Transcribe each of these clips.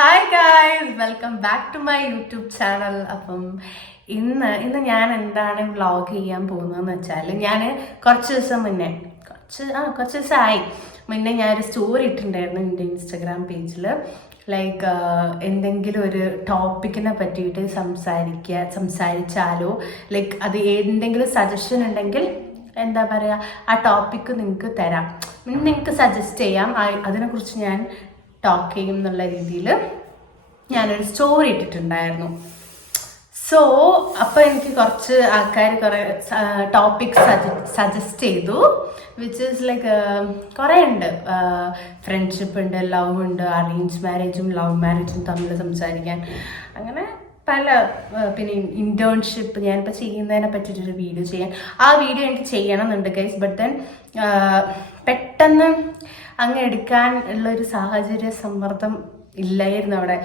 Hi guys, welcome back to my YouTube channel. അപ്പം ഇന്ന് ഞാൻ എന്താണ് വ്ളോഗ് ചെയ്യാൻ പോകുന്നതെന്ന് വെച്ചാൽ, ഞാൻ കുറച്ച് ദിവസം മുന്നേ കുറച്ച് ദിവസമായി മുന്നേ ഞാനൊരു സ്റ്റോറി ഇട്ടിട്ടുണ്ടായിരുന്നു എൻ്റെ ഇൻസ്റ്റഗ്രാം പേജിൽ. ലൈക്ക് എന്തെങ്കിലും ഒരു ടോപ്പിക്കിനെ പറ്റിയിട്ട് സംസാരിച്ചാലോ, ലൈക്ക് അത് എന്തെങ്കിലും സജഷൻ ഉണ്ടെങ്കിൽ എന്താ പറയുക, ആ ടോപ്പിക്ക് നിങ്ങൾക്ക് തരാം, നിങ്ങൾക്ക് സജസ്റ്റ് ചെയ്യാം, അതിനെക്കുറിച്ച് ഞാൻ ടോക്ക് ചെയ്യും എന്നുള്ള രീതിയിൽ ഞാനൊരു സ്റ്റോറി ഇട്ടിട്ടുണ്ടായിരുന്നു. സോ അപ്പോൾ എനിക്ക് കുറച്ച് ആൾക്കാർ കുറേ ടോപ്പിക്സ് സജസ്റ്റ് ചെയ്തു, വിച്ച് ഈസ് ലൈക്ക് കുറേ ഉണ്ട്. ഫ്രണ്ട്ഷിപ്പ് ഉണ്ട്, ലവ് ഉണ്ട്, അറേഞ്ച് മാരേജും ലവ് മാരേജും തമ്മിൽ സംസാരിക്കാൻ, അങ്ങനെ പല. പിന്നെ ഇന്റേൺഷിപ്പ് ഞാനിപ്പോൾ ചെയ്യുന്നതിനെ പറ്റിയിട്ടൊരു വീഡിയോ ചെയ്യാൻ, ആ വീഡിയോ എനിക്ക് ചെയ്യണം എന്നുണ്ട് ഗൈസ്. ബട്ട് ദെൻ പെട്ടെന്ന് അങ്ങ് എടുക്കാൻ ഉള്ളൊരു സാഹചര്യ സമ്മർദ്ദം ഇല്ലായിരുന്നു അവിടെ.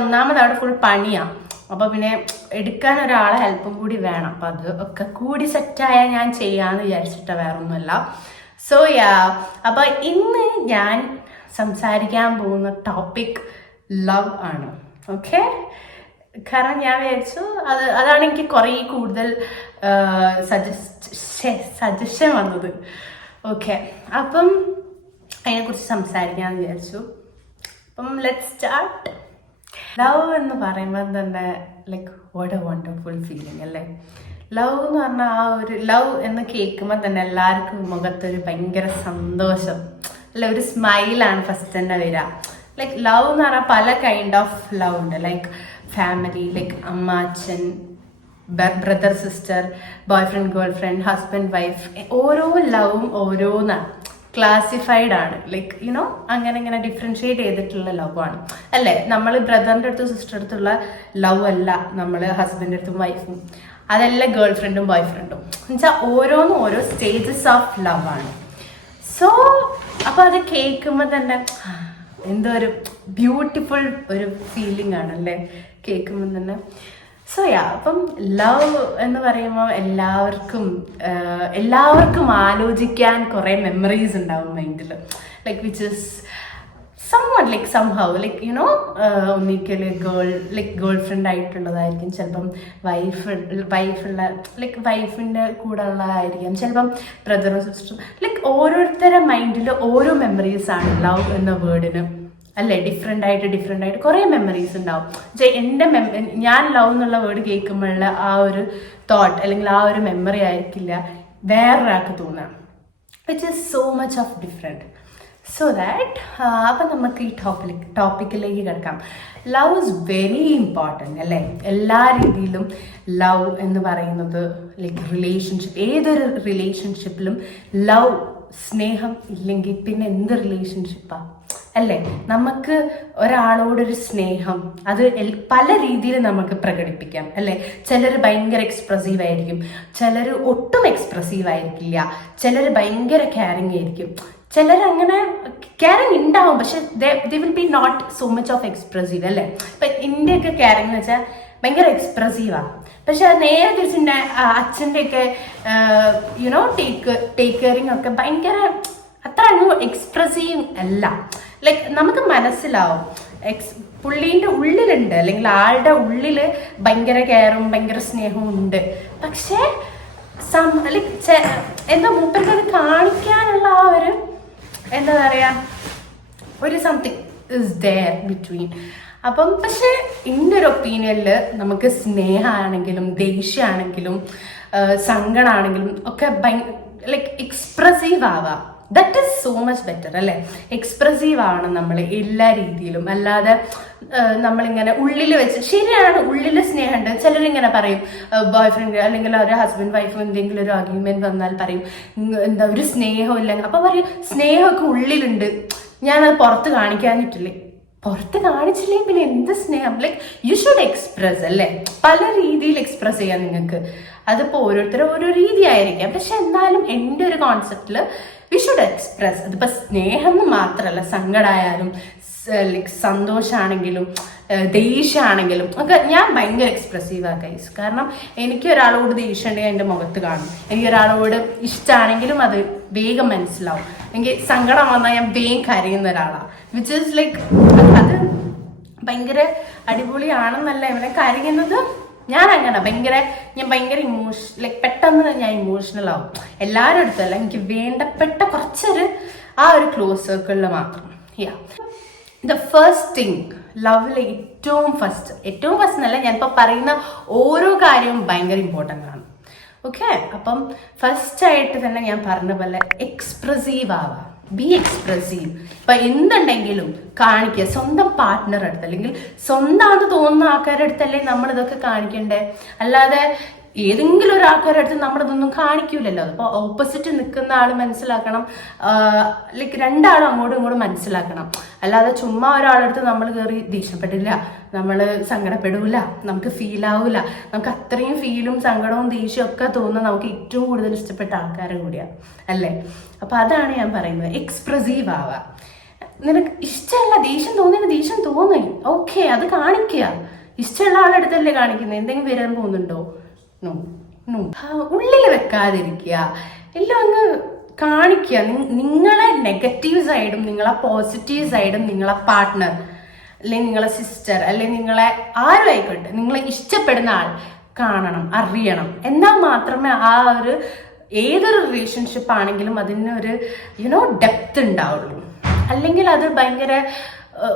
ഒന്നാമത് അവിടെ ഫുൾ പണിയാണ്, അപ്പോൾ പിന്നെ എടുക്കാൻ ഒരാളെ ഹെൽപ്പും കൂടി വേണം. അപ്പം അത് ഒക്കെ കൂടി സെറ്റായാൽ ഞാൻ ചെയ്യാമെന്ന് വിചാരിച്ചിട്ട് വേറെ ഒന്നുമല്ല. സോ അപ്പോൾ ഇന്ന് ഞാൻ സംസാരിക്കാൻ പോകുന്ന ടോപ്പിക് ലവ് ആണ്. ഓക്കെ, കാരണം ഞാൻ വിചാരിച്ചു അതാണ് എനിക്ക് കുറേ കൂടുതൽ സജഷൻ വന്നത്. ഓക്കെ, അപ്പം അതിനെക്കുറിച്ച് സംസാരിക്കാമെന്ന് വിചാരിച്ചു. അപ്പം ലെറ്റ്സ് സ്റ്റാർട്ട്. ലവ് എന്ന് പറയുമ്പോൾ തന്നെ like what A wonderful feeling അല്ലേ. ലവ് എന്ന് പറഞ്ഞാൽ ആ ഒരു ലവ് എന്ന് കേൾക്കുമ്പോൾ തന്നെ എല്ലാവർക്കും മുഖത്തൊരു ഭയങ്കര സന്തോഷം അല്ലെ, ഒരു സ്മൈലാണ് ഫസ്റ്റ് തന്നെ വരിക. ലൈക്ക് ലവ് എന്ന് പറഞ്ഞാൽ പല കൈൻഡ് ഓഫ് ലവ് ഉണ്ട്. ലൈക്ക് ഫാമിലി, ലൈക്ക് അമ്മ അച്ഛൻ, brother sister, boy friend girl friend, husband wife, ഓരോ ലവും ഓരോന്നാണ്, ക്ലാസിഫൈഡ് ആണ്. ലൈക്ക് യുനോ അങ്ങനെ ഡിഫറൻഷിയേറ്റ് ചെയ്തിട്ടുള്ള ലവ് ആണ് അല്ലേ. നമ്മൾ ബ്രദറിൻ്റെ അടുത്തും സിസ്റ്ററിൻ്റെ അടുത്തുള്ള ലവ് അല്ല നമ്മൾ ഹസ്ബൻഡിൻ്റെ അടുത്തും വൈഫും, അതല്ല ഗേൾ ഫ്രണ്ടും ബോയ് ഫ്രണ്ടും. എന്നുവെച്ചാൽ ഓരോന്നും ഓരോ സ്റ്റേജസ് ഓഫ് ലവ് ആണ്. സോ അപ്പോൾ അത് കേൾക്കുമ്പോൾ തന്നെ എന്തോ ഒരു ബ്യൂട്ടിഫുൾ ഒരു ഫീലിംഗ് ആണല്ലേ കേൾക്കുമ്പോൾ തന്നെ. സോ അപ്പം ലവ് എന്ന് പറയുമ്പോൾ എല്ലാവർക്കും ആലോചിക്കാൻ കുറേ മെമ്മറീസ് ഉണ്ടാവും മൈൻഡിൽ. Like which is someone like somehow like you know ഒന്നിക്കൽ ഗേൾ ഫ്രണ്ട് ആയിട്ടുള്ളതായിരിക്കും, ചിലപ്പം വൈഫുള്ള ലൈക്ക് വൈഫിൻ്റെ കൂടെ ഉള്ളതായിരിക്കും, ചിലപ്പം ബ്രദറും സിസ്റ്ററും. ലൈക്ക് ഓരോരുത്തരുടെ മൈൻഡിൽ ഓരോ മെമ്മറീസാണ് ലവ് എന്ന വേർഡിന് അല്ലേ. ഡിഫറെൻ്റ് ആയിട്ട് കുറേ മെമ്മറീസ് ഉണ്ടാവും. ഞാൻ ലവ് എന്നുള്ള വേർഡ് കേൾക്കുമ്പോഴുള്ള ആ ഒരു തോട്ട് അല്ലെങ്കിൽ ആ ഒരു മെമ്മറി ആയിരിക്കില്ല വേറൊരാൾക്ക് തോന്നുക, which is so much of different. So that അപ്പം നമുക്ക് ഈ ടോപ്പിക്കിലേക്ക് കിടക്കാം. ലവ് ഈസ് വെരി ഇമ്പോർട്ടൻറ്റ് അല്ലേ. എല്ലാ രീതിയിലും ലവ് എന്ന് പറയുന്നത് ലൈക്ക് റിലേഷൻഷിപ്പ്, ഏതൊരു റിലേഷൻഷിപ്പിലും ലവ്, സ്നേഹം ഇല്ലെങ്കിൽ പിന്നെ എന്ത് റിലേഷൻഷിപ്പാണ് അല്ലേ. നമുക്ക് ഒരാളോടൊരു സ്നേഹം അത് പല രീതിയിൽ നമുക്ക് പ്രകടിപ്പിക്കാം അല്ലേ. ചിലർ ഭയങ്കര എക്സ്പ്രസീവ് ആയിരിക്കും, ചിലർ ഒട്ടും എക്സ്പ്രസീവ് ആയിരിക്കില്ല, ചിലർ ഭയങ്കര കെയറിങ് ആയിരിക്കും, ചിലർ അങ്ങനെ കെയറിങ് ഉണ്ടാവും പക്ഷെ they will be not so much of expressive അല്ലേ. ഇപ്പം ഇന്ത്യയൊക്കെ കെയറിങ് എന്ന് വെച്ചാൽ ഭയങ്കര എക്സ്പ്രസീവാണ്, പക്ഷെ അത് നേരെ തിരിച്ചിൻ്റെ അച്ഛൻ്റെയൊക്കെ യുനോ ടേക്ക് കെയറിങ് ഒക്കെ ഭയങ്കര അത്ര അങ്ങ് എക്സ്പ്രസീവ് അല്ല. ലൈക്ക് നമുക്ക് മനസ്സിലാവും പുള്ളീൻ്റെ ഉള്ളിലുണ്ട് അല്ലെങ്കിൽ ആളുടെ ഉള്ളിൽ ഭയങ്കര കെയറും ഭയങ്കര സ്നേഹവും ഉണ്ട്, പക്ഷേ ലൈക്ക് എന്താ മൂപ്പർക്ക് അത് കാണിക്കാനുള്ള ആ ഒരു എന്താ പറയുക ഒരു സംതിങ് ഇസ് ദെയർ ബിറ്റ്വീൻ. അപ്പം പക്ഷെ എൻ്റെ ഒരു ഒപ്പീനിയനിൽ നമുക്ക് സ്നേഹമാണെങ്കിലും ദേഷ്യമാണെങ്കിലും സങ്കടമാണെങ്കിലും ഒക്കെ ലൈക്ക് എക്സ്പ്രസീവ് ആവാം. That is so much better അല്ലേ. എക്സ്പ്രസീവ് ആവണം നമ്മൾ എല്ലാ രീതിയിലും, അല്ലാതെ നമ്മളിങ്ങനെ ഉള്ളിൽ വെച്ച്. ശരിയാണ്, ഉള്ളിൽ സ്നേഹമുണ്ട്. ചിലരിങ്ങനെ പറയും, ബോയ് ഫ്രണ്ട് അല്ലെങ്കിൽ ഒരു ഹസ്ബൻഡ് വൈഫും എന്തെങ്കിലും ഒരു ആർഗ്യുമെന്റ് വന്നാൽ പറയും എന്താ ഒരു സ്നേഹം ഇല്ലെങ്കിൽ. അപ്പം പറയും സ്നേഹമൊക്കെ ഉള്ളിലുണ്ട്, ഞാനത് പുറത്ത് കാണിക്കാനിട്ടില്ലേ. പുറത്ത് കാണിച്ചില്ലേ പിന്നെ എന്ത് സ്നേഹം. ലൈക്ക് യു ഷുഡ് എക്സ്പ്രസ് അല്ലേ. പല രീതിയിൽ എക്സ്പ്രസ് ചെയ്യാം നിങ്ങൾക്ക്, അതിപ്പോൾ ഓരോരുത്തരും ഓരോ രീതി ആയിരിക്കാം, പക്ഷെ എന്നാലും എൻ്റെ ഒരു കോൺസെപ്റ്റിൽ വി ഷുഡ് എക്സ്പ്രസ്. അതിപ്പോൾ സ്നേഹം എന്ന് മാത്രമല്ല, സങ്കടമായാലും ലൈക്ക് സന്തോഷമാണെങ്കിലും ദേഷ്യമാണെങ്കിലും ഒക്കെ ഞാൻ ഭയങ്കര എക്സ്പ്രസീവാണ് ഗൈസ്. കാരണം എനിക്ക് ഒരാളോട് ദേഷ്യം ഉണ്ടെങ്കിൽ എൻ്റെ മുഖത്ത് കാണും, എനിക്ക് ഒരാളോട് ഇഷ്ടമാണെങ്കിലും അത് വേഗം മനസ്സിലാവും. എനിക്ക് സങ്കടം വന്നാൽ ഞാൻ വേഗം കരയുന്ന ഒരാളാണ്, വിച്ച് ഈസ് ലൈക്ക് അത് ഭയങ്കര അടിപൊളിയാണെന്നല്ല ഇവിടെ കരയുന്നത്. ഞാൻ ഭയങ്കര ലൈക്ക് പെട്ടെന്ന് ഞാൻ ഇമോഷണൽ ആവും. എല്ലാവരും അടുത്തല്ല, എനിക്ക് വേണ്ടപ്പെട്ട കുറച്ചൊരു ആ ഒരു ക്ലോസ് സർക്കിളിൽ മാത്രം. ദ ഫസ്റ്റ് തിങ് ലവിൽ ഏറ്റവും ഫസ്റ്റ് എന്നല്ല, ഞാനിപ്പോൾ പറയുന്ന ഓരോ കാര്യവും ഭയങ്കര ഇമ്പോർട്ടൻ്റ് ആണ്. ഓക്കെ, അപ്പം ഫസ്റ്റ് ആയിട്ട് തന്നെ ഞാൻ പറഞ്ഞ പോലെ എക്സ്പ്രസീവ് ആവാം. B expressive. ഇപ്പൊ എന്തുണ്ടെങ്കിലും കാണിക്കുക. സ്വന്തം പാർട്ട്ണർ അടുത്ത് അല്ലെങ്കിൽ സ്വന്തമാണെന്ന് തോന്നുന്ന ആൾക്കാരുടെ അടുത്തല്ലേ നമ്മൾ ഇതൊക്കെ കാണിക്കണ്ടേ. അല്ലാതെ ഏതെങ്കിലും ഒരാൾക്കാരുടെ അടുത്ത് നമ്മളിതൊന്നും കാണിക്കൂലല്ലോ. അപ്പോൾ ഓപ്പോസിറ്റ് നിൽക്കുന്ന ആൾ മനസ്സിലാക്കണം, ലൈക്ക് രണ്ടാളും അങ്ങോട്ടും ഇങ്ങോട്ടും മനസ്സിലാക്കണം. അല്ലാതെ ചുമ്മാ ഒരാളടുത്ത് നമ്മൾ കയറി ദേഷ്യപ്പെടില്ല, നമ്മൾ സങ്കടപ്പെടില്ല, നമുക്ക് ഫീൽ ആവില്ല. നമുക്ക് അത്രയും ഫീലും സങ്കടവും ദേഷ്യവും ഒക്കെ തോന്നുന്ന നമുക്ക് ഏറ്റവും കൂടുതൽ ഇഷ്ടപ്പെട്ട ആൾക്കാരും കൂടിയാണ് അല്ലേ. അപ്പൊ അതാണ് ഞാൻ പറയുന്നത്, എക്സ്പ്രസീവ് ആവുക. നിനക്ക് ഇഷ്ടമല്ല, ദേഷ്യം തോന്നി, ഓക്കെ, അത് കാണിക്കുക. ഇഷ്ടമുള്ള ആളെടുത്തല്ലേ കാണിക്കുന്നത്. എന്തെങ്കിലും വരാൻ പോകുന്നുണ്ടോ? ഉള്ളിൽ വെക്കാതിരിക്കുക, എല്ലാം അങ്ങ് കാണിക്കുക. നിങ്ങളെ നെഗറ്റീവ് സൈഡും നിങ്ങളെ പോസിറ്റീവ് സൈഡും നിങ്ങളെ പാർട്ട്ണർ അല്ലെങ്കിൽ നിങ്ങളെ സിസ്റ്റർ അല്ലെങ്കിൽ നിങ്ങളെ ആരും ആയിക്കോട്ടെ, നിങ്ങളെ ഇഷ്ടപ്പെടുന്ന ആൾ കാണണം, അറിയണം. എന്നാൽ മാത്രമേ ആ ഒരു ഏതൊരു റിലേഷൻഷിപ്പ് ആണെങ്കിലും അതിനൊരു ഡെപ്ത് ഉണ്ടാവുള്ളൂ. അല്ലെങ്കിൽ അത് ഭയങ്കര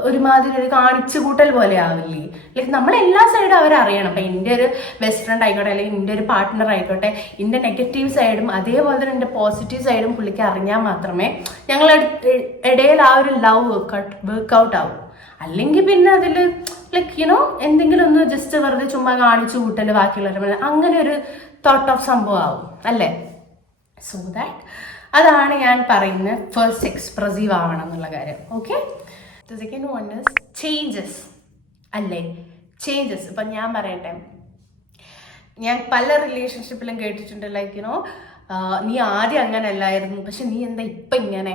ഒരുമാതിരി ഒരു കാണിച്ചു കൂട്ടൽ പോലെ ആവില്ലേ. ലൈക്ക് നമ്മളെല്ലാ സൈഡും അവരറിയണം. അപ്പം എൻ്റെ ഒരു ബെസ്റ്റ് ഫ്രണ്ട് ആയിക്കോട്ടെ അല്ലെങ്കിൽ എൻ്റെ ഒരു പാർട്ട്ണർ ആയിക്കോട്ടെ, എൻ്റെ നെഗറ്റീവ് സൈഡും അതേപോലെ തന്നെ എൻ്റെ പോസിറ്റീവ് സൈഡും പുള്ളിക്ക് അറിഞ്ഞാൽ മാത്രമേ ഞങ്ങളുടെ ഇടയിൽ ആ ഒരു ലവ് വർക്കൗട്ട് ആവും. അല്ലെങ്കിൽ പിന്നെ അതിൽ ലൈക്ക് എന്തെങ്കിലും ഒന്ന് ജസ്റ്റ് വെറുതെ ചുമ്മാ കാണിച്ചു കൂട്ടൽ ബാക്കിയുള്ളവർ അങ്ങനെ ഒരു തോട്ട് ഓഫ് സംഭവം ആവും അല്ലേ. സോ ദാറ്റ് അതാണ് ഞാൻ പറയുന്നത്, ഫസ്റ്റ് എക്സ്പ്രസീവ് ആവണം എന്നുള്ള കാര്യം. Okay, the second one is changes അല്ലേ. ചേഞ്ചസ് ഇപ്പം ഞാൻ പറയട്ടെ, ഞാൻ പല റിലേഷൻഷിപ്പിലും കേട്ടിട്ടുണ്ട് ലൈക്ക് നീ ആദ്യം അങ്ങനെ അല്ലായിരുന്നു, പക്ഷെ നീ എന്താ ഇപ്പം ഇങ്ങനെ,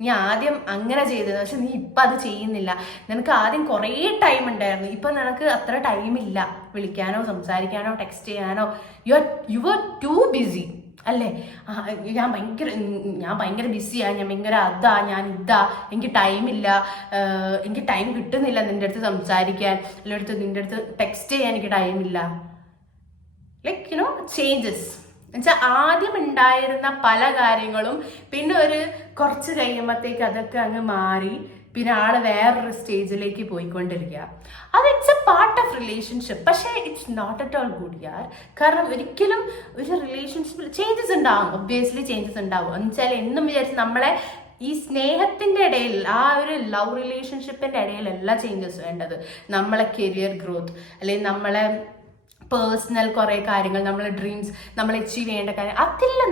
നീ ആദ്യം അങ്ങനെ ചെയ്തത് പക്ഷെ നീ ഇപ്പം അത് ചെയ്യുന്നില്ല. നിനക്ക് ആദ്യം കുറേ ടൈം ഉണ്ടായിരുന്നു, ഇപ്പം നിനക്ക് അത്ര ടൈമില്ല വിളിക്കാനോ സംസാരിക്കാനോ ടെക്സ്റ്റ് ചെയ്യാനോ. യു ആർ ടു ബിസി അല്ലേ. ഞാൻ ഭയങ്കര ബിസിയാണ്, ഞാൻ ഭയങ്കര ഞാൻ എനിക്ക് ടൈമില്ല, എനിക്ക് ടൈം കിട്ടുന്നില്ല നിൻ്റെ അടുത്ത് സംസാരിക്കാൻ, അല്ലെങ്കിൽ നിൻ്റെ അടുത്ത് ടെക്സ്റ്റ് ചെയ്യാൻ എനിക്ക് ടൈമില്ല. ലൈക്ക് ചേഞ്ചസ് എന്നുവെച്ചാൽ ആദ്യം ഉണ്ടായിരുന്ന പല കാര്യങ്ങളും പിന്നെ ഒരു കുറച്ച് കഴിയുമ്പോഴത്തേക്ക് അതൊക്കെ അങ്ങ് മാറി പിന്നെ ആള് വേറൊരു സ്റ്റേജിലേക്ക് പോയിക്കൊണ്ടിരിക്കുക. അത് it's a part of relationship. പക്ഷേ it's not at all good യാർ. കാരണം ഒരിക്കലും ഒരു റിലേഷൻഷിപ്പിൽ ചേഞ്ചസ് ഉണ്ടാവും, ഒബ്വിയസ്ലി ചേഞ്ചസ് ഉണ്ടാവും. എന്നുവെച്ചാൽ എന്നും വിചാരിച്ച് നമ്മളെ ഈ സ്നേഹത്തിന്റെ ഇടയിൽ ആ ഒരു ലവ് റിലേഷൻഷിപ്പിന്റെ ഇടയിലല്ല ചേഞ്ചസ് വേണ്ടത്. നമ്മളെ കരിയർ ഗ്രോത്ത് അല്ലെങ്കിൽ പേഴ്സണൽ കുറേ കാര്യങ്ങൾ, നമ്മളെ ഡ്രീംസ്, നമ്മൾ അച്ചീവ് ചെയ്യേണ്ട കാര്യം, അതിലും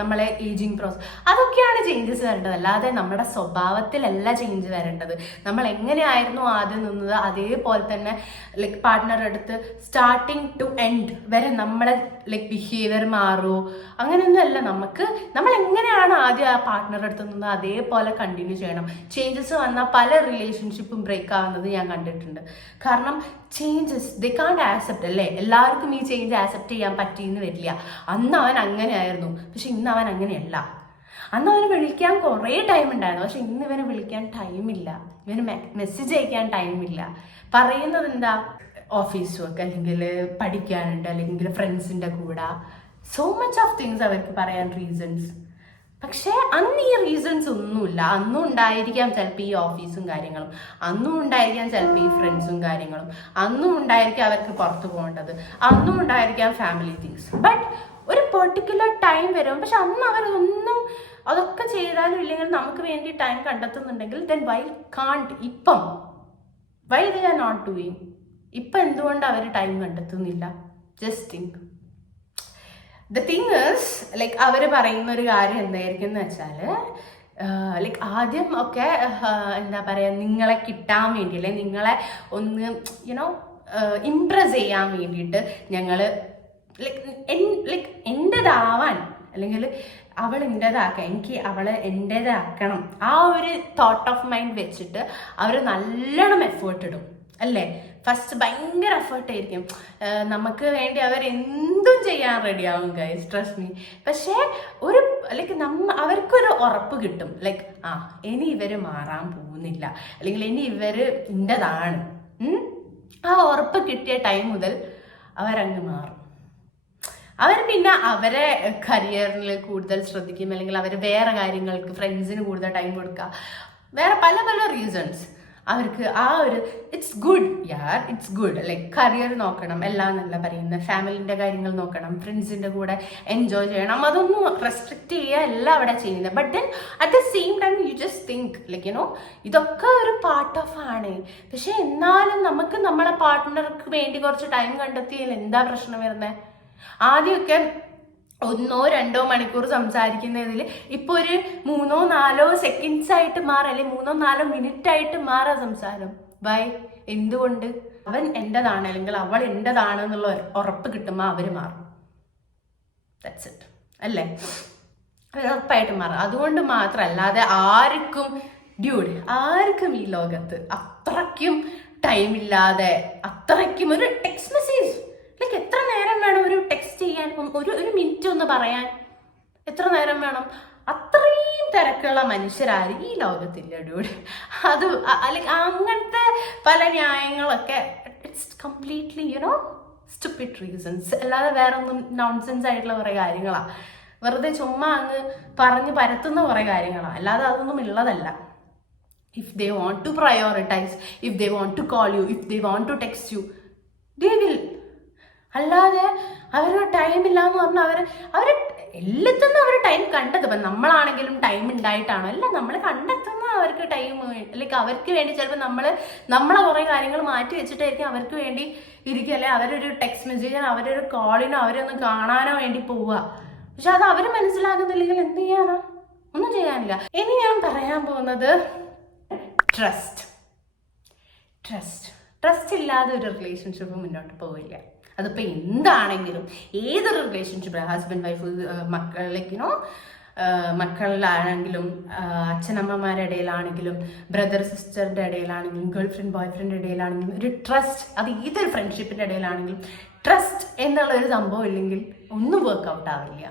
നമ്മളെ ഏജിങ് പ്രോസസ്, അതൊക്കെയാണ് ചേഞ്ചസ് വരേണ്ടത്. അല്ലാതെ നമ്മുടെ സ്വഭാവത്തിലല്ല ചേഞ്ച് വരേണ്ടത്. നമ്മൾ എങ്ങനെയായിരുന്നു ആദ്യം നിന്നത് അതേപോലെ തന്നെ ലൈക്ക് പാർട്ട്ണറുടെ അടുത്ത് സ്റ്റാർട്ടിങ് ടു എൻഡ് വരെ നമ്മളെ ലൈക്ക് ബിഹേവിയർ മാറുമോ അങ്ങനെയൊന്നും അല്ല. നമ്മൾ എങ്ങനെയാണ് ആദ്യം ആ പാർട്ട്ണറുടെ അടുത്ത് നിന്നത് അതേപോലെ കണ്ടിന്യൂ ചെയ്യണം. ചേഞ്ചസ് വന്നാൽ പല റിലേഷൻഷിപ്പും ബ്രേക്ക് ആവുന്നത് ഞാൻ കണ്ടിട്ടുണ്ട്. കാരണം ചേഞ്ചസ് ദേ കാണ്ട് ആക്സെപ്റ്റ് അല്ലേ. എല്ലാവർക്കും ഈ ചേഞ്ച് ആക്സെപ്റ്റ് ചെയ്യാൻ പറ്റിയെന്ന് വരില്ല. അന്ന് അവൻ അങ്ങനെയായിരുന്നു, പക്ഷെ ഇന്ന് അവൻ അങ്ങനെയല്ല. അന്ന് അവന് വിളിക്കാൻ കുറേ ടൈം ഉണ്ടായിരുന്നു, പക്ഷെ ഇന്ന് ഇവന് വിളിക്കാൻ ടൈമില്ല, ഇവന് മെസ്സേജ് അയക്കാൻ ടൈമില്ല. പറയുന്നത് എന്താ, ഓഫീസ് വർക്ക് അല്ലെങ്കിൽ പഠിക്കാനുണ്ട് അല്ലെങ്കിൽ ഫ്രണ്ട്സിൻ്റെ കൂടെ, സോ മച്ച് ഓഫ് തിങ്സ് അവർക്ക് പറയാൻ റീസൺസ്. പക്ഷേ അന്ന് ഈ റീസൺസ് ഒന്നുമില്ല. അന്നും ഉണ്ടായിരിക്കാം ചിലപ്പോൾ ഈ ഓഫീസും കാര്യങ്ങളും, അന്നും ഉണ്ടായിരിക്കാം ചിലപ്പോൾ ഈ ഫ്രണ്ട്സും കാര്യങ്ങളും, അന്നും ഉണ്ടായിരിക്കാം അവർക്ക് പുറത്തു പോകേണ്ടത്, അന്നും ഉണ്ടായിരിക്കാം ഫാമിലി തിങ്സ്. ബട്ട് ഒരു പെർട്ടിക്കുലർ ടൈം വരും. പക്ഷെ അന്ന് അവരൊന്നും അതൊക്കെ ചെയ്താലും ഇല്ലെങ്കിൽ നമുക്ക് വേണ്ടി ടൈം കണ്ടെത്തുന്നുണ്ടെങ്കിൽ ദെൻ വൈ കാണ്ട് ഇപ്പം why they are not doing. ഇപ്പം എന്തുകൊണ്ട് അവർ ടൈം കണ്ടെത്തുന്നില്ല? Just think. The thing is like അവർ പറയുന്ന ഒരു കാര്യം എന്തായിരിക്കും എന്ന് വെച്ചാൽ ലൈക്ക് ആദ്യം ഒക്കെ എന്താ പറയുക, നിങ്ങളെ കിട്ടാൻ വേണ്ടി അല്ലെ നിങ്ങളെ ഒന്ന് ഇംപ്രസ് ചെയ്യാൻ വേണ്ടിയിട്ട് ഞങ്ങൾ ലൈക്ക് എൻ്റെതാവാൻ അല്ലെങ്കിൽ അവൾ എൻ്റെതാക്കാം, എനിക്ക് അവളെ എൻ്റേതാക്കണം, ആ ഒരു തോട്ട് ഓഫ് മൈൻഡ് വെച്ചിട്ട് അവർ നല്ലോണം എഫേർട്ട് ഇടും അല്ലേ? ഫസ്റ്റ് ഭയങ്കര എഫേർട്ടായിരിക്കും, നമുക്ക് വേണ്ടി അവരെന്തും ചെയ്യാൻ റെഡിയാവും ഗൈസ്, ട്രസ്റ്റ് മീ. പക്ഷേ ഒരു ലൈക്ക് അവർക്കൊരു ഉറപ്പ് കിട്ടും, ലൈക്ക് ഇനി ഇവർ മാറാൻ പോകുന്നില്ല, അല്ലെങ്കിൽ ഇനി ഇവർ ഇൻ്റെതാണ്. ആ ഉറപ്പ് കിട്ടിയ ടൈം മുതൽ അവരങ്ങ് മാറും. അവർ പിന്നെ അവരെ കരിയറിൽ കൂടുതൽ ശ്രദ്ധിക്കും, അല്ലെങ്കിൽ അവർ വേറെ കാര്യങ്ങൾക്ക്, ഫ്രണ്ട്സിന് കൂടുതൽ ടൈം കൊടുക്കുക, വേറെ പല പല റീസൺസ്. അവർക്ക് ആ ഒരു it's good it's good, like career നോക്കണം, എല്ലാം നല്ല പറയുന്നത്, ഫാമിലിൻ്റെ കാര്യങ്ങൾ നോക്കണം, ഫ്രണ്ട്സിൻ്റെ കൂടെ എൻജോയ് ചെയ്യണം, അതൊന്നും റെസ്ട്രിക്റ്റ് ചെയ്യുക എല്ലാം അവിടെ ചെയ്യുന്നത്. But then at the same time you just think like ഇതൊക്കെ ഒരു പാർട്ട് ഓഫ് ആണ്. പക്ഷെ എന്നാലും നമുക്ക് നമ്മളെ പാർട്ട്ണർക്ക് വേണ്ടി കുറച്ച് ടൈം കണ്ടെത്തിയാൽ എന്താ പ്രശ്നം വരുന്നത്? ആദ്യമൊക്കെ 1-2 മണിക്കൂർ സംസാരിക്കുന്നതിൽ ഇപ്പോൾ ഒരു 3-4 സെക്കൻഡ്സ് ആയിട്ട് മാറും, അല്ലെങ്കിൽ 3-4 മിനിറ്റ് ആയിട്ട് മാറാം സംസാരം. ബൈ എന്തുകൊണ്ട്? അവൻ എൻ്റെതാണ് അല്ലെങ്കിൽ അവൾ എൻ്റെതാണ് എന്നുള്ള ഉറപ്പ് കിട്ടുമ്പോൾ അവർ മാറും. ദാറ്റ്സ് ഇറ്റ്, അല്ലേ? ഉറപ്പായിട്ട് മാറും. അതുകൊണ്ട് മാത്രം, അല്ലാതെ ആർക്കും ഈ ലോകത്ത് അത്രയ്ക്കും ടൈമില്ലാതെ, അത്രയ്ക്കും ഒരു ടെക്സ്റ്റ് മെസ്സേജ് ലൈക്ക് എത്ര നേരം വേണം ഒരു ടെക്സ്റ്റ് ചെയ്യാൻ, ഒരു മിനിറ്റ് ഒന്ന് പറയാൻ എത്ര നേരം വേണം? അത്രയും തിരക്കുള്ള മനുഷ്യരാരും ഈ ലോകത്തില്ല ഡ്യൂഡ്. അത് അല്ലെങ്കിൽ അങ്ങനത്തെ പല ന്യായങ്ങളൊക്കെ ഇറ്റ്സ് കംപ്ലീറ്റ്ലി സ്റ്റുപ്പിഡ് റീസൺസ്, അല്ലാതെ വേറെ ഒന്നും നോൺസെൻസ് ആയിട്ടുള്ള കുറേ കാര്യങ്ങളാണ്. വെറുതെ ചുമ്മാ അങ്ങ് പറഞ്ഞ് പരത്തുന്ന കുറേ കാര്യങ്ങളാണ്, അല്ലാതെ അതൊന്നും ഉള്ളതല്ല. If they want to prioritise, if they want to call you, if they want to text you, they will. അല്ലാതെ അവരുടെ ടൈം ഇല്ല എന്ന് പറഞ്ഞാൽ അവർ എല്ലാത്തിനും അവർ ടൈം കണ്ടെത്തും. നമ്മളാണെങ്കിലും ടൈം ഉണ്ടായിട്ടാണോ? അല്ല, നമ്മൾ കണ്ടെത്തുന്ന അവർക്ക് ടൈം, അല്ലെങ്കിൽ അവർക്ക് വേണ്ടി ചിലപ്പോൾ നമ്മളെ കുറേ കാര്യങ്ങൾ മാറ്റി വെച്ചിട്ടായിരിക്കും അവർക്ക് വേണ്ടി ഇരിക്കുക, അല്ലെ അവരൊരു ടെക്സ്റ്റ് മെസ്സേജിനോ അവരൊരു കോളിനോ അവരൊന്ന് കാണാനോ വേണ്ടി പോവുക. പക്ഷെ അത് അവർ മനസ്സിലാക്കുന്നില്ലെങ്കിൽ എന്ത് ചെയ്യാനാ? ഒന്നും ചെയ്യാനില്ല. ഇനി ഞാൻ പറയാൻ പോകുന്നത് ട്രസ്റ്റ് ഇല്ലാതെ ഒരു റിലേഷൻഷിപ്പ് മുന്നോട്ട് പോവില്ല. അതിപ്പോൾ എന്താണെങ്കിലും, ഏതൊരു റിലേഷൻഷിപ്പ്, ഹസ്ബൻഡ് വൈഫ്, മക്കളിലാണെങ്കിലും, അച്ഛനമ്മമാരുടെ ഇടയിലാണെങ്കിലും, ബ്രദർ സിസ്റ്ററിൻ്റെ ഇടയിലാണെങ്കിലും, ഗേൾ ഫ്രണ്ട് ബോയ് ഫ്രണ്ട് ഇടയിലാണെങ്കിലും, ഒരു ട്രസ്റ്റ്, അത് ഏതൊരു ഫ്രണ്ട്ഷിപ്പിൻ്റെ ഇടയിലാണെങ്കിലും ട്രസ്റ്റ് എന്നുള്ളൊരു സംഭവം ഇല്ലെങ്കിൽ ഒന്നും വർക്ക്ഔട്ട് ആവില്ല.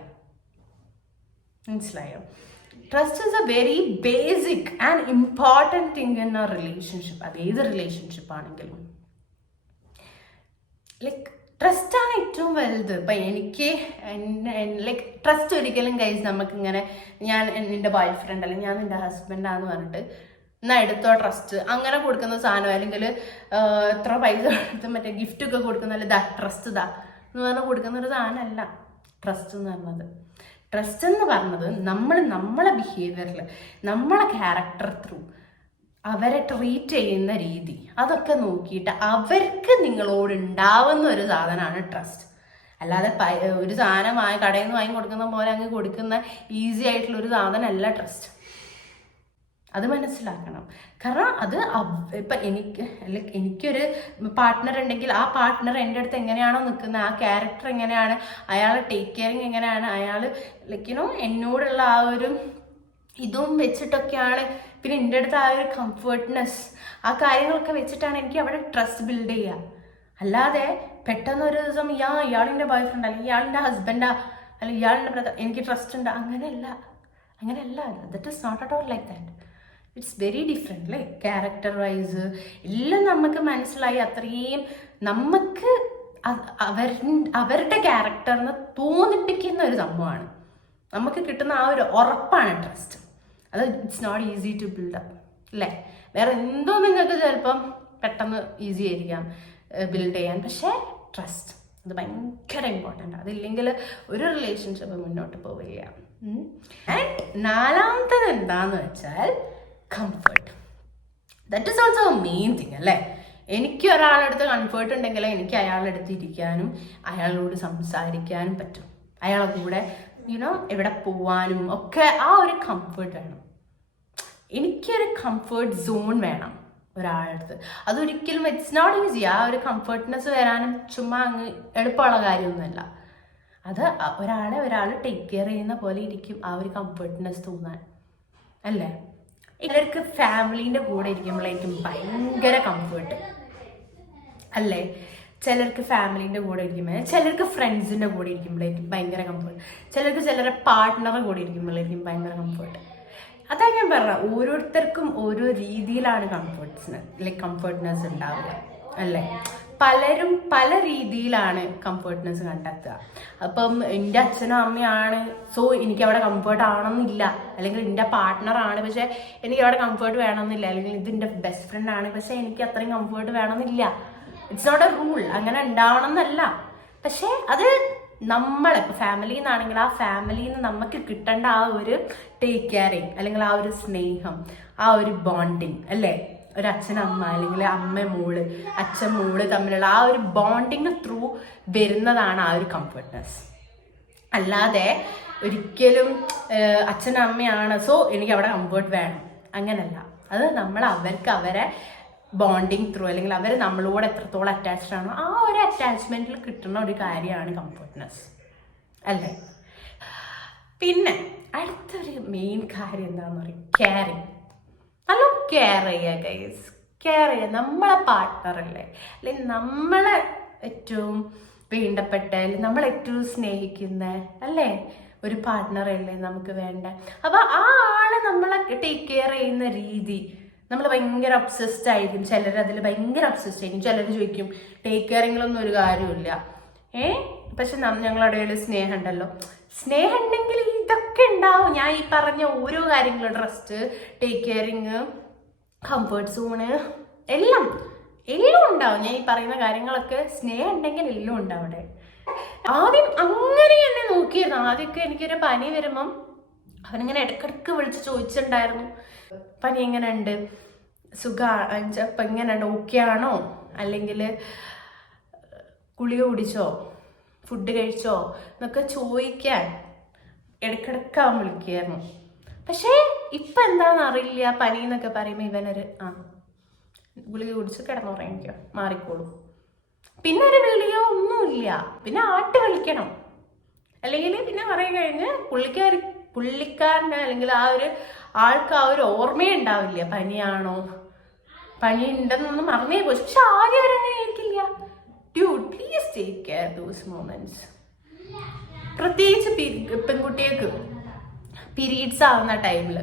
മനസ്സിലായോ? Trust is A very basic and important thing in A relationship. അത് ഏത് റിലേഷൻഷിപ്പ് ആണെങ്കിലും ലൈക്ക് ട്രസ്റ്റാണ് ഏറ്റവും വലുത്. ഇപ്പം എനിക്ക് ലൈക്ക് ട്രസ്റ്റ് ഒരിക്കലും ഗൈസ് നമുക്കിങ്ങനെ ഞാൻ നിൻ്റെ ബോയ് ഫ്രണ്ട് അല്ലെങ്കിൽ ഞാൻ നിൻ്റെ ഹസ്ബൻഡാന്ന് പറഞ്ഞിട്ട് എന്നാൽ എടുത്തോ ട്രസ്റ്റ് അങ്ങനെ കൊടുക്കുന്ന സാധനം, അല്ലെങ്കിൽ എത്ര പൈസ കൊടുത്ത് മറ്റേ ഗിഫ്റ്റൊക്കെ കൊടുക്കുന്നതല്ല, ട്രസ്റ്റ് എന്ന് പറഞ്ഞാൽ കൊടുക്കുന്ന ഒരു സാധനമല്ല ട്രസ്റ്റ് എന്ന് പറഞ്ഞത്. ട്രസ്റ്റ് എന്ന് പറഞ്ഞത് നമ്മളെ ബിഹേവിയറിൽ, നമ്മളെ ക്യാരക്ടർ ത്രൂ അവരെ ട്രീറ്റ് ചെയ്യുന്ന രീതി, അതൊക്കെ നോക്കിയിട്ട് അവർക്ക് നിങ്ങളോട് ഉണ്ടാവുന്ന ഒരു സാധനമാണ് ട്രസ്റ്റ്. അല്ലാതെ ഒരു സാധനം കടയിൽ നിന്ന് വാങ്ങി കൊടുക്കുന്ന പോലെ അങ്ങ് കൊടുക്കുന്ന ഈസി ആയിട്ടുള്ള ഒരു സാധനമല്ല ട്രസ്റ്റ്. അത് മനസ്സിലാക്കണം. കാരണം അത് ഇപ്പം എനിക്കൊരു പാർട്ട്ണർ ഉണ്ടെങ്കിൽ ആ പാർട്ട്ണർ എൻ്റെ അടുത്ത് എങ്ങനെയാണോ നിൽക്കുന്നത്, ആ ക്യാരക്ടർ എങ്ങനെയാണ്, അയാൾ ടേക്ക് കെയറിങ് എങ്ങനെയാണ്, അയാൾ എന്നോടുള്ള ആ ഒരു ഇതും വെച്ചിട്ടൊക്കെയാണ്, പിന്നെ എൻ്റെ അടുത്ത് ആ ഒരു കംഫർട്ട്നെസ്, ആ കാര്യങ്ങളൊക്കെ വെച്ചിട്ടാണ് എനിക്ക് അവിടെ ട്രസ്റ്റ് ബിൽഡ് ചെയ്യുക. അല്ലാതെ പെട്ടെന്ന് ഒരു ദിവസം ഇയാളിൻ്റെ ബോയ് ഫ്രണ്ട് അല്ലെങ്കിൽ ഇയാളിൻ്റെ ഹസ്ബൻഡാ അല്ലെങ്കിൽ ഇയാളിൻ്റെ ബ്രദർ എനിക്ക് ട്രസ്റ്റ് ഉണ്ട്, അങ്ങനെയല്ല. That is not at all like that. It's very different. അല്ലേ? ക്യാരക്ടർ വൈസ് എല്ലാം നമുക്ക് മനസ്സിലായി. അത്രയും നമുക്ക് അവരുടെ ക്യാരക്ടറിന് തോന്നിപ്പിക്കുന്ന ഒരു സംഭവമാണ് നമുക്ക് കിട്ടുന്ന ആ ഒരു ഉറപ്പാണ് ട്രസ്റ്റ്. അത് it's not easy to build up, അല്ലേ? വേറെ എന്തോ നിങ്ങൾക്ക് ചിലപ്പം പെട്ടെന്ന് ഈസി ആയിരിക്കാം ബിൽഡ് ചെയ്യാൻ, പക്ഷേ ട്രസ്റ്റ് അത് ഭയങ്കര ഇമ്പോർട്ടൻ്റ്. അതില്ലെങ്കിൽ ഒരു റിലേഷൻഷിപ്പ് മുന്നോട്ട് പോവില്ല. ആൻഡ് നാലാമത്തത് എന്താന്ന് വെച്ചാൽ comfort. That is also main thing, അല്ലേ? എനിക്ക് ഒരാളടുത്ത് കംഫർട്ട് ഉണ്ടെങ്കിൽ എനിക്ക് അയാളുടെ അടുത്ത് ഇരിക്കാനും അയാളോട് സംസാരിക്കാനും പറ്റും, അയാളെ കൂടെ എവിടെ പോവാനും ഒക്കെ ആ ഒരു കംഫർട്ട് വേണം. എനിക്കൊരു കംഫർട്ട് സോൺ വേണം ഒരാളടുത്ത്. അതൊരിക്കലും ഇറ്റ്സ് നോട്ട് ഈസി. ആ ഒരു കംഫർട്ട്നെസ് വരാനും ചുമ്മാ അങ്ങ് എളുപ്പമുള്ള കാര്യമൊന്നുമല്ല. അത് ഒരാൾ ടേക്ക് കെയർ ചെയ്യുന്ന പോലെ ഇരിക്കും ആ ഒരു കംഫർട്ട്നെസ് തോന്നാൻ, അല്ലേ? ഇവർക്ക് ഫാമിലീൻ്റെ കൂടെ ഇരിക്കുമ്പോഴായിരിക്കും ഭയങ്കര കംഫർട്ട്. അല്ലേ? ചിലർക്ക് ഫാമിലിൻ്റെ കൂടെ ഇരിക്കുമ്പോൾ, ചിലർക്ക് ഫ്രണ്ട്സിൻ്റെ കൂടെ ഇരിക്കുമ്പോഴേക്കും ഭയങ്കര കംഫർട്ട്, ചിലർക്ക് ചിലരുടെ പാർട്ട്ണറുടെ കൂടെ ഇരിക്കുമ്പോഴേക്കും ഭയങ്കര കംഫർട്ട്. അതാ ഞാൻ പറഞ്ഞ, ഓരോരുത്തർക്കും ഓരോ രീതിയിലാണ് കംഫർട്ട്നെസ് ഉണ്ടാവുക അല്ലേ? പലരും പല രീതിയിലാണ് കംഫർട്ട്നെസ് കണ്ടെത്തുക. അപ്പം എൻ്റെ അച്ഛനും അമ്മയാണ്, സോ എനിക്ക് അവിടെ കംഫർട്ട് ആവണമെന്നില്ല, അല്ലെങ്കിൽ എൻ്റെ പാർട്ട്ണറാണ് പക്ഷെ എനിക്ക് അവിടെ കംഫർട്ട് വേണമെന്നില്ല, അല്ലെങ്കിൽ ഇത് എൻ്റെ ബെസ്റ്റ് ഫ്രണ്ട് ആണ് പക്ഷെ എനിക്ക് അത്രയും കംഫർട്ട് വേണമെന്നില്ല. ഇറ്റ്സ് നോട്ട് എ റൂൾ, അങ്ങനെ ഉണ്ടാവണം എന്നല്ല. പക്ഷെ അത് നമ്മളിപ്പോൾ ഫാമിലിയിൽ നിന്നാണെങ്കിൽ ആ ഫാമിലിയിൽ നിന്ന് നമുക്ക് കിട്ടേണ്ട ആ ഒരു ടേക്ക് കെയറിങ്, അല്ലെങ്കിൽ ആ ഒരു സ്നേഹം, ആ ഒരു ബോണ്ടിങ് അല്ലേ? ഒരു അച്ഛനമ്മ അല്ലെങ്കിൽ അമ്മ മോള് അച്ഛൻ മോള് തമ്മിലുള്ള ആ ഒരു ബോണ്ടിങ് ത്രൂ വരുന്നതാണ് ആ ഒരു കംഫർട്ട്നെസ്. അല്ലാതെ ഒരിക്കലും അച്ഛനമ്മയാണ് സോ എനിക്ക് അവിടെ കംഫർട്ട് വേണം, അങ്ങനല്ല. അത് നമ്മൾ അവർക്ക് അവരെ ബോണ്ടിങ് ത്രൂ, അല്ലെങ്കിൽ അവർ നമ്മളോട് എത്രത്തോളം അറ്റാച്ച്ഡ് ആണോ ആ ഒരു അറ്റാച്ച്മെന്റിൽ കിട്ടുന്ന ഒരു കാര്യമാണ് കംഫർട്ട്നെസ് അല്ലേ? പിന്നെ അടുത്തൊരു മെയിൻ കാര്യം എന്താണെന്ന് പറയും, കെയറിങ്. നല്ല കെയർ ചെയ്യുക ഗൈസ്, കെയർ ചെയ്യുക. നമ്മളെ പാർട്ട്ണറല്ലേ, അല്ലെങ്കിൽ നമ്മളെ ഏറ്റവും വേണ്ടപ്പെട്ട, അല്ലെങ്കിൽ നമ്മൾ ഏറ്റവും സ്നേഹിക്കുന്ന അല്ലേ ഒരു പാർട്ട്ണറല്ലേ നമുക്ക് വേണ്ട. അപ്പോൾ ആ ആളെ നമ്മളെ ടേക്ക് കെയർ ചെയ്യുന്ന രീതി, നമ്മൾ ഭയങ്കര ഒബ്സസ്ഡ് ആയിരിക്കും, ചിലർ അതിൽ ഭയങ്കര ഒബ്സസ്ഡ് ആയിരിക്കും. ചിലർ ചോദിക്കും ടേക്ക് കെയറിങ്ങിലൊന്നും ഒരു കാര്യമില്ല, പക്ഷെ ഞങ്ങളുടെ ഇടയിൽ സ്നേഹം ഉണ്ടല്ലോ. സ്നേഹം ഉണ്ടെങ്കിൽ ഇതൊക്കെ ഉണ്ടാവും. ഞാൻ ഈ പറഞ്ഞ ഓരോ കാര്യങ്ങളും, trust, take caring, comfort zone, എല്ലാം ഉണ്ടാവും. ഞാൻ ഈ പറയുന്ന കാര്യങ്ങളൊക്കെ സ്നേഹം ഉണ്ടെങ്കിൽ എല്ലാം ഉണ്ട് അവിടെ. ആദ്യം അങ്ങനെ എന്നെ നോക്കിയിരുന്നു. ആദ്യമൊക്കെ എനിക്കൊരു പനി വരുമ്പം അവനിങ്ങനെ ഇടയ്ക്കിടയ്ക്ക് വിളിച്ച് ചോദിച്ചിട്ടുണ്ടായിരുന്നു, പനി എങ്ങനെ ഉണ്ട്, ഇപ്പം എങ്ങനെയുണ്ട്, ഓക്കെ ആണോ, അല്ലെങ്കിൽ ഗുളിക കുടിച്ചോ, ഫുഡ് കഴിച്ചോ എന്നൊക്കെ ചോദിക്കാൻ ഇടയ്ക്കിടയ്ക്ക് അവൻ വിളിക്കുമായിരുന്നു. പക്ഷേ ഇപ്പം എന്താണെന്ന് അറിയില്ല, പനി എന്നൊക്കെ പറയുമ്പോൾ ഇവനൊരു ഗുളിക കുടിച്ച് കിടന്നുറങ്ങിക്കോ, മാറിക്കോളും. പിന്നെ ഒരു വിളിയോ ഒന്നുമില്ല, പിന്നെ ആട്ട് വിളിക്കണം, അല്ലെങ്കിൽ പിന്നെ കുറേ കഴിഞ്ഞ് പുള്ളിക്കാരന് അല്ലെങ്കിൽ ആ ഒരു ആൾക്ക് ആ ഒരു ഓർമ്മയെ ഉണ്ടാവില്ല, പനിയാണോ, പനി ഉണ്ടെന്നൊന്നും മറന്നേ പോയി. പക്ഷെ ആകെ അവരങ്ങനെ ആയിരിക്കില്ല. Dude please take care those moments. പ്രത്യേകിച്ച് പെൺകുട്ടികൾക്ക് പീരീഡ്സ് ആവുന്ന ടൈമിൽ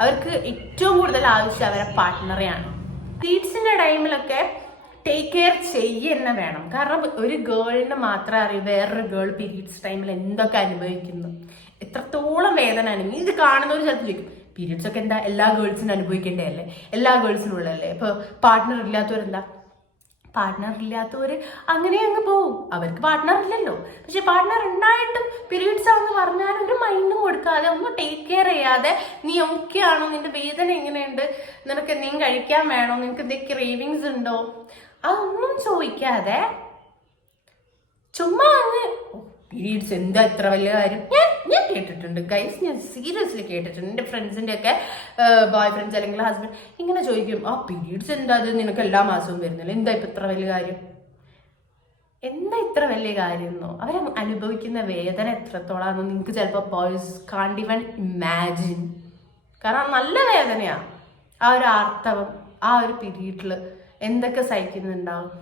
അവർക്ക് ഏറ്റവും കൂടുതൽ ആവശ്യം അവരുടെ പാർട്ട്ണറെയാണ്. പീരീഡ്സിന്റെ ടൈമിലൊക്കെ ടേക്ക് കെയർ ചെയ്യുന്ന വേണം. കാരണം ഒരു ഗേളിന് മാത്രമേ അറിയൂ വേറൊരു ഗേൾ പീരീഡ്സ് ടൈമിൽ എന്തൊക്കെ അനുഭവിക്കുന്നു, എത്രത്തോളം വേദന അനുഭവിക്കും. ഇത് കാണുന്നവർ ചിലപ്പോൾ ചോദിക്കും, പീരീഡ്സ് ഒക്കെ എന്താ എല്ലാ ഗേൾസിനും അനുഭവിക്കേണ്ടതല്ലേ, എല്ലാ ഗേൾസിനും ഉള്ളതല്ലേ, ഇപ്പോൾ പാർട്ട്ണർ ഇല്ലാത്തവരെന്താ, പാർട്ട്ണർ ഇല്ലാത്തവർ അങ്ങനെ അങ്ങ് പോവും, അവർക്ക് പാർട്ട്ണർ ഇല്ലല്ലോ. പക്ഷെ പാർട്ട്ണർ ഉണ്ടായിട്ടും പീരീഡ്സ് ആണെന്ന് പറഞ്ഞാൽ ഒരു മൈൻഡും കൊടുക്കാതെ, ഒന്നും ടേക്ക് കെയർ ചെയ്യാതെ, നീ ഓക്കെ ആണോ, നിന്റെ വേദന എങ്ങനെയുണ്ട്, നിനക്ക് എന്തെങ്കിലും കഴിക്കാൻ വേണോ, നിനക്ക് എന്തെങ്കിലും ക്രേവിങ്സ് ഉണ്ടോ, അതൊന്നും ചോദിക്കാതെ ചുമ്മാ അങ്ങ് പീരീഡ്സ് എന്താ ഇത്ര വലിയ കാര്യം. ഞാൻ കേട്ടിട്ടുണ്ട് ഗൈസ്, ഞാൻ സീരിയസ്ലി കേട്ടിട്ടുണ്ട്. എൻ്റെ ഫ്രണ്ട്സിൻ്റെ ഒക്കെ ബോയ് ഫ്രണ്ട്സ് അല്ലെങ്കിൽ ഹസ്ബൻഡ് ഇങ്ങനെ ചോദിക്കും, പീരീഡ്സ് എന്താ, അത് നിനക്ക് എല്ലാ മാസവും വരുന്നില്ല, എന്താ ഇപ്പം ഇത്ര വലിയ കാര്യം, എന്താ ഇത്ര വലിയ കാര്യം എന്നോ. അവർ അനുഭവിക്കുന്ന വേദന എത്രത്തോളാണെന്ന് നിങ്ങൾക്ക് ചിലപ്പോൾ ബോയ്സ് കാണ്ട് ഈവൻ ഇമാജിൻ. കാരണം നല്ല വേദനയാണ് ആ ഒരു ആർത്തവം, ആ ഒരു പീരീഡിൽ എന്തൊക്കെ സഹിക്കുന്നുണ്ടാവും.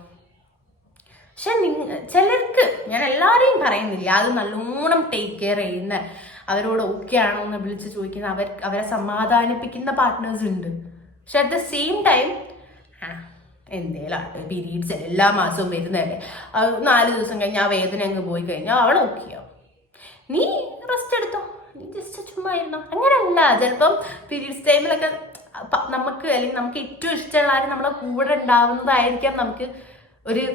പക്ഷെ ചിലർക്ക്, ഞാൻ എല്ലാവരെയും പറയുന്നില്ല, അത് നല്ലോണം ടേക്ക് കെയർ ചെയ്യുന്ന, അവരോട് ഓക്കെ ആണോ എന്ന് വിളിച്ച് ചോദിക്കുന്ന, അവരെ സമാധാനിപ്പിക്കുന്ന പാർട്ട്നേഴ്സ് ഉണ്ട്. പക്ഷെ അറ്റ് ദ സെയിം ടൈം എന്തേലാണ് പീരീഡ്സ് എല്ലാ മാസവും വരുന്നതല്ലേ, 4 ദിവസം കഴിഞ്ഞ് ആ വേദന അങ്ങ് പോയി കഴിഞ്ഞാൽ അവൾ ഓക്കെയാവും, നീ റെസ്റ്റ് എടുത്തോ, നീ ജസ്റ്റ് ചുമ്മാ ഇരുന്നോ. അങ്ങനെയല്ല, ചിലപ്പം പീരീഡ്സ് ടൈമിലൊക്കെ നമുക്ക്, അല്ലെങ്കിൽ നമുക്ക് ഏറ്റവും ഇഷ്ടമുള്ള ആരും നമ്മളെ കൂടെ ഉണ്ടാവുന്നതായിരിക്കാം നമുക്ക് ഒരു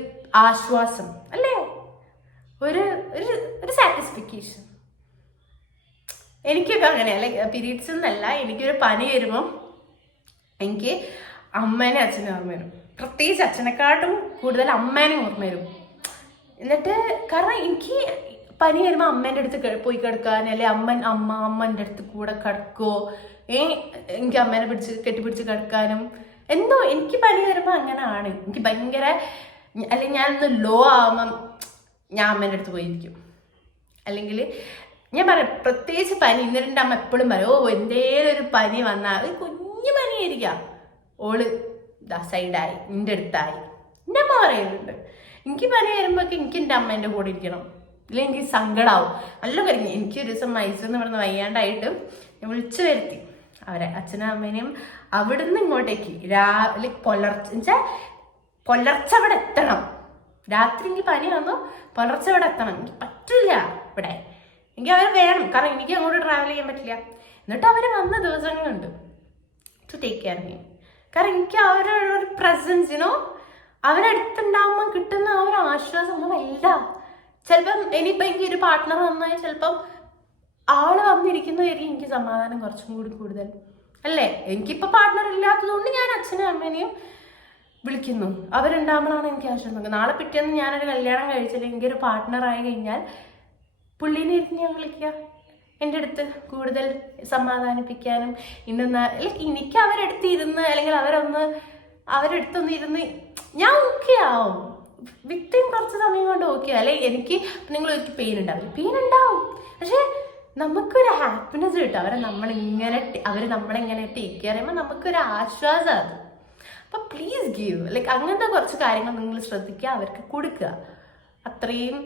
ആശ്വാസം അല്ലേ, ഒരു സാറ്റിസ്ഫിക്കേഷൻ. എനിക്കൊക്കെ അങ്ങനെയല്ല, പീരീഡ്സ് എന്നല്ല, എനിക്കൊരു പനി വരുമ്പം എനിക്ക് അമ്മേനെ അച്ഛനെ ഓർമ്മ വരും. പ്രത്യേകിച്ച് അച്ഛനെക്കാട്ടും കൂടുതൽ അമ്മേനെ ഓർമ്മ വരും. എന്നിട്ട് കാരണം എനിക്ക് പനി വരുമ്പോൾ അമ്മേൻ്റെ അടുത്ത് പോയി കിടക്കാൻ, അല്ലെ അമ്മൻ്റെ അടുത്ത് കൂടെ കിടക്കുമോ, എനിക്ക് അമ്മേനെ കെട്ടിപ്പിടിച്ച് കിടക്കാനും എന്തോ. എനിക്ക് പനി വരുമ്പോൾ അങ്ങനെയാണ്, എനിക്ക് ഭയങ്കര, അല്ലെങ്കിൽ ഞാനൊന്ന് ലോ ആവുമ്പം ഞാൻ അമ്മേൻ്റെ അടുത്ത് പോയിരിക്കും. അല്ലെങ്കിൽ ഞാൻ പറയാം, പ്രത്യേകിച്ച് പനി, ഇന്നലെ അമ്മ എപ്പോഴും പറയും, എന്തേലും ഒരു പനി വന്നാൽ, ഒരു കുഞ്ഞു പനിയായിരിക്കാം, ഓള് സൈഡായി നിൻ്റെ അടുത്തായി, എൻ്റെ അമ്മ പറയുന്നുണ്ട്. എനിക്ക് പനി വരുമ്പോഴൊക്കെ എനിക്ക് എൻ്റെ അമ്മേൻ്റെ കൂടെ ഇരിക്കണം, ഇല്ലെങ്കിൽ എനിക്ക് സങ്കടമാവും. നല്ല കരിഞ്ഞു. എനിക്ക് ഒരു ദിവസം മൈസൂരിൽ നിന്ന് പറഞ്ഞ് വയ്യാണ്ടായിട്ട് ഞാൻ വിളിച്ചു വരുത്തി അവരെ, അച്ഛനും അമ്മേനെയും. അവിടുന്ന് ഇങ്ങോട്ടേക്ക് രാവിലെ പുലർച്ചെ അവിടെ എത്തണം. രാത്രി എനിക്ക് പനി വന്നു, പുലർച്ചെ ഇവിടെ എത്തണം. എനിക്ക് പറ്റില്ല ഇവിടെ, എനിക്ക് അവരെ വേണം. കാരണം എനിക്ക് അങ്ങോട്ട് ട്രാവൽ ചെയ്യാൻ പറ്റില്ല. എന്നിട്ട് അവർ വന്ന ദിവസങ്ങളുണ്ട് ടു ടേക്ക് കെയർ മീ. കാരണം എനിക്ക് അവരുടെ ഒരു പ്രസൻസിനോ അവരടുത്തുണ്ടാകുമ്പോൾ കിട്ടുന്ന ആ ഒരു ആശ്വാസം ഒന്നും ഇല്ല. ചിലപ്പം ഇനിയിപ്പോൾ എനിക്ക് ഒരു പാർട്ട്ണർ വന്നാൽ ചിലപ്പം ആള് വന്നിരിക്കുന്നതായിരിക്കും എനിക്ക് സമാധാനം കുറച്ചും കൂടി കൂടുതൽ, അല്ലേ? എനിക്കിപ്പോൾ പാർട്ട്ണർ ഇല്ലാത്തതുകൊണ്ട് ഞാൻ അച്ഛനും അമ്മേനെയും വിളിക്കുന്നു. അവരുണ്ടാകുമ്പോഴാണ് എനിക്ക് ആശ്വാസം. നാളെ പിറ്റേന്ന് ഞാനൊരു കല്യാണം കഴിച്ചില്ല, എനിക്കൊരു പാർട്ട്ണറായി കഴിഞ്ഞാൽ പുള്ളീനെ ഇരുന്ന് ഞാൻ വിളിക്കുക എൻ്റെ അടുത്ത് കൂടുതൽ സമാധാനിപ്പിക്കാനും. ഇന്നൊന്ന് ലൈക്ക് എനിക്ക് അവരെടുത്ത് ഇരുന്ന് അല്ലെങ്കിൽ അവരെടുത്തൊന്ന് ഇരുന്ന് ഞാൻ ഓക്കെ ആവും. വിത്തിൻ കുറച്ച് സമയം കൊണ്ട് ഓക്കെ. അല്ലെങ്കിൽ എനിക്ക് നിങ്ങൾ ഒരിക്കലും പെയിൻ ഉണ്ടാവും, പക്ഷെ നമുക്കൊരു ഹാപ്പിനെസ് കിട്ടും. അവർ നമ്മളെങ്ങനെ ടേക്ക് കെയർ ചെയ്യുമ്പോൾ നമുക്കൊരു ആശ്വാസം അത്. അപ്പം പ്ലീസ് ഗീവ്, ലൈക്ക് അങ്ങനത്തെ കുറച്ച് കാര്യങ്ങൾ നിങ്ങൾ ശ്രദ്ധിക്കുക, അവർക്ക് കൊടുക്കുക. അത്രയും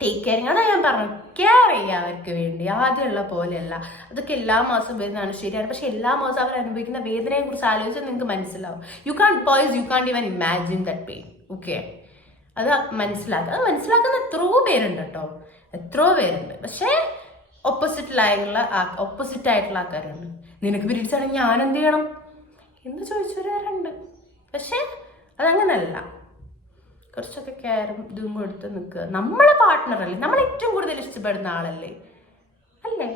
ടേക്ക് കെയറിങ്. അതാ ഞാൻ പറഞ്ഞു, കെയർ ചെയ്യുക അവർക്ക് വേണ്ടി. ആദ്യമുള്ള പോലെയല്ല. അതൊക്കെ എല്ലാ മാസവും വരുന്നതാണ്, ശരിയാണ്. പക്ഷെ എല്ലാ മാസവും അവർ അനുഭവിക്കുന്ന വേദനയെ കുറിച്ച് ആലോചിച്ചാൽ നിങ്ങൾക്ക് മനസ്സിലാവും. യു കാണ്ട് even imagine that pain. Okay, അത് മനസ്സിലാക്കുന്ന എത്രയോ പേരുണ്ട് കേട്ടോ, എത്രയോ പേരുണ്ട്. പക്ഷേ ഓപ്പോസിറ്റ് ആയിട്ടുള്ള ആൾക്കാരുണ്ട്. നിനക്ക് പീരീഡ്സ് ആണെങ്കിൽ ഞാൻ എന്ത് ചെയ്യണം എന്ന് ചോദിച്ചവരുണ്ട്. പക്ഷെ അതങ്ങനല്ല. കുറച്ചൊക്കെ കെയറും ഇതും കൊടുത്ത് നിൽക്കുക. നമ്മളെ പാർട്ട്ണറല്ലേ, നമ്മൾ ഏറ്റവും കൂടുതൽ ഇഷ്ടപ്പെടുന്ന ആളല്ലേ, അല്ലേ?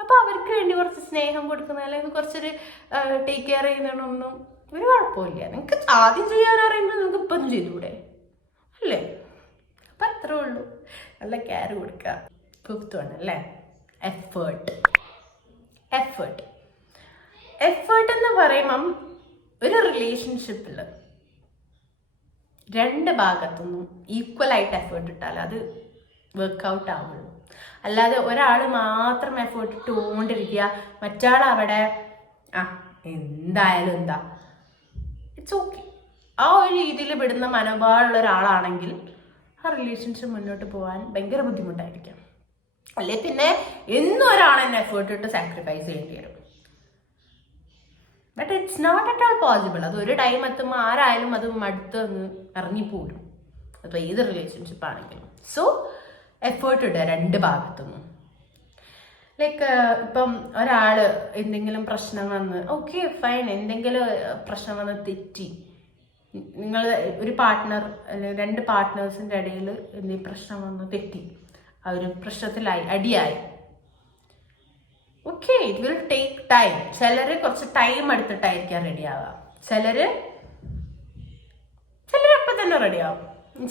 അപ്പൊ അവർക്ക് വേണ്ടി കുറച്ച് സ്നേഹം കൊടുക്കുന്ന അല്ലെങ്കിൽ കുറച്ചൊരു ടേക്ക് കെയർ ചെയ്യുന്നതൊന്നും ഒരു കുഴപ്പമില്ല. നിങ്ങൾക്ക് ആദ്യം ചെയ്യാൻ അറിയുമ്പോൾ നിങ്ങൾക്ക് ഇപ്പം ചെയ്തൂടെ, അല്ലേ? അപ്പൊ അത്രേ ഉള്ളൂ. നല്ല കെയർ കൊടുക്കുക. ഫിഫ്ത്ത് വൺ അല്ലേ, എഫേർട്ട് എന്ന് പറയുമ്പം ഒരു റിലേഷൻഷിപ്പിൽ രണ്ട് ഭാഗത്തുനിന്നും ഈക്വൽ ആയിട്ട് എഫേർട്ട് ഇട്ടാൽ അത് വർക്ക്ഔട്ട് ആവുള്ളൂ. അല്ലാതെ ഒരാൾ മാത്രം എഫേർട്ട് ഇട്ടുകൊണ്ടിരിക്കുക, മറ്റാൾ അവിടെ എന്തായാലും എന്താ ഇറ്റ്സ് ഓക്കെ, ആ ഒരു രീതിയിൽ വിടുന്ന മനോഭാവമുള്ള ഒരാളാണെങ്കിൽ ആ റിലേഷൻഷിപ്പ് മുന്നോട്ട് പോകാൻ ഭയങ്കര ബുദ്ധിമുട്ടായിരിക്കും. അല്ലെ പിന്നെ എന്നും ഒരാളെന്നെ എഫേർട്ട് ഇട്ട് സാക്രിഫൈസ് ചെയ്യേണ്ടി വരും. But it's not at all possible. അത് ഒരു ടൈം എത്തുമ്പോൾ ആരായാലും അത് മടുത്ത് ഒന്ന് ഇറങ്ങിപ്പോരും, അപ്പോൾ ഏത് റിലേഷൻഷിപ്പ് ആണെങ്കിലും. സോ എഫേർട്ട് ഇടുക രണ്ട് ഭാഗത്തുനിന്നും. ലൈക്ക് ഇപ്പം ഒരാൾ എന്തെങ്കിലും പ്രശ്നം വന്ന് ഓക്കെ ഫൈൻ, എന്തെങ്കിലും പ്രശ്നം വന്ന് തെറ്റി, നിങ്ങൾ ഒരു പാർട്ട്ണർ അല്ലെങ്കിൽ രണ്ട് പാർട്ട്നേഴ്സിൻ്റെ ഇടയിൽ എന്തെങ്കിലും പ്രശ്നം വന്ന് തെറ്റി, ആ ഒരു പ്രശ്നത്തിലായി, അടിയായി, okay it will take time. ചിലർ കുറച്ച് ടൈം എടുത്തിട്ടായിരിക്കാം റെഡി ആവുക, ചിലർ അപ്പം തന്നെ റെഡിയാവും,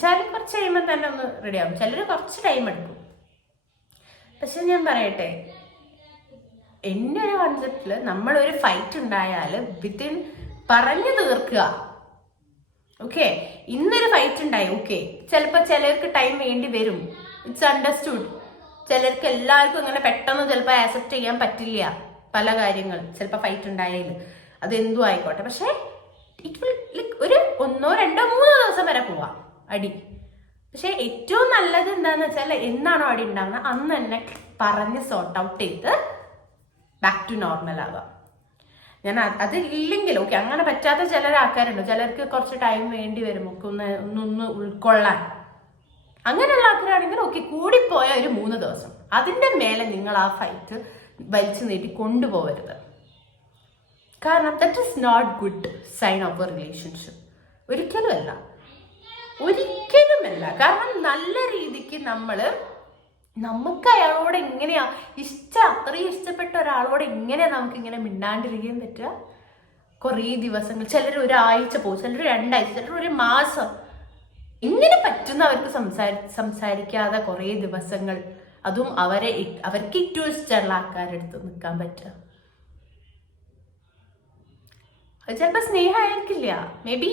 ചിലർ കുറച്ച് കഴിയുമ്പോൾ തന്നെ ഒന്ന് റെഡിയാവും, ചിലർ കുറച്ച് ടൈം എടുക്കും. പക്ഷെ ഞാൻ പറയട്ടെ, എൻ്റെ ഒരു കോൺസെപ്റ്റിൽ നമ്മളൊരു ഫൈറ്റ് ഉണ്ടായാൽ വിത്തിൻ പറഞ്ഞു തീർക്കുക. ഓക്കെ, ഇന്നൊരു ഫൈറ്റ് ഉണ്ടായി, ഓക്കെ ചിലപ്പോൾ ചിലർക്ക് ടൈം വേണ്ടി വരും, ഇറ്റ്സ് അണ്ടർസ്റ്റുഡ്. ചിലർക്ക് എല്ലാവർക്കും ഇങ്ങനെ പെട്ടെന്ന് ചിലപ്പോൾ ആക്സെപ്റ്റ് ചെയ്യാൻ പറ്റില്ല പല കാര്യങ്ങൾ, ചിലപ്പോൾ ഫൈറ്റ് ഉണ്ടായാൽ അതെന്തും ആയിക്കോട്ടെ. പക്ഷെ ഇറ്റ് വിൽ ലൈക്ക് ഒരു 1, 2, 3 ദിവസം വരെ പോവാം അടി. പക്ഷെ ഏറ്റവും നല്ലത് എന്താന്ന് വെച്ചാൽ എന്നാണോ അടി ഉണ്ടാകുന്നത് അന്ന് തന്നെ പറഞ്ഞ് സോർട്ട് ഔട്ട് ചെയ്ത് ബാക്ക് ടു നോർമൽ ആവാം. ഞാൻ അത് ഇല്ലെങ്കിൽ ഓക്കെ, അങ്ങനെ പറ്റാത്ത ചില ആൾക്കാരുണ്ട്, ചിലർക്ക് കുറച്ച് ടൈം വേണ്ടി വരും ഒക്കെ ഒന്ന് ഉൾക്കൊള്ളാൻ. അങ്ങനെയുള്ള ആൾക്കാരാണെങ്കിൽ ഓക്കെ, കൂടിപ്പോയ ഒരു 3 ദിവസം, അതിൻ്റെ മേലെ നിങ്ങൾ ആ ഫൈറ്റ് വലിച്ചു നീട്ടി കൊണ്ടുപോകരുത്. കാരണം that is not good sign of a relationship. ഒരിക്കലുമല്ല. കാരണം നല്ല രീതിക്ക് നമുക്ക് അയാളോട് എങ്ങനെയാ അത്രയും ഇഷ്ടപ്പെട്ട ഒരാളോട് എങ്ങനെയാ നമുക്ക് ഇങ്ങനെ മിണ്ടാണ്ടിരിക്കാൻ പറ്റുക? കുറേ ദിവസങ്ങൾ, ചിലർ ഒരാഴ്ച പോകും, ചിലർ 2 ആഴ്ച, ചിലർ 1 മാസം, ഇങ്ങനെ പറ്റുന്നവർക്ക് സംസാരിക്കാതെ കുറേ ദിവസങ്ങൾ, അതും അവർക്ക് ഏറ്റവും ഇഷ്ടമുള്ള ആൾക്കാരെടുത്ത് നിൽക്കാൻ പറ്റുക. അത് ചിലപ്പോൾ സ്നേഹമായിരിക്കില്ല, മേ ബി